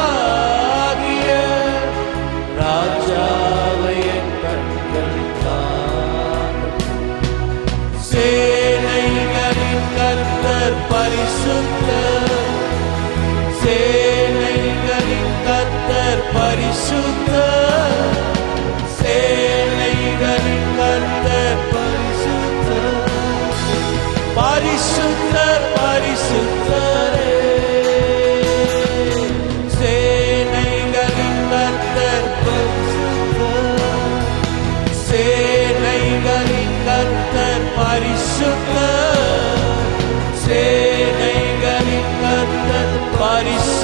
ராஜாவை எண்ணங்கள் காணட்டும். சேனைகளின் கர்த்தர் பரிசுத்தர், சேனைகளின் கர்த்தர் பரிசுத்தர், சேனைகளின் கர்த்தர் பரிசுத்தர், பரிசுத்தர் பரிசுத்தரே. சேனைகளின் கர்த்தர் பரிசுத்தர், சேனைகளின் கர்த்தர் பரிசுத்தர், சேனைகளின் கர்த்தர் பரிசுத்தர்.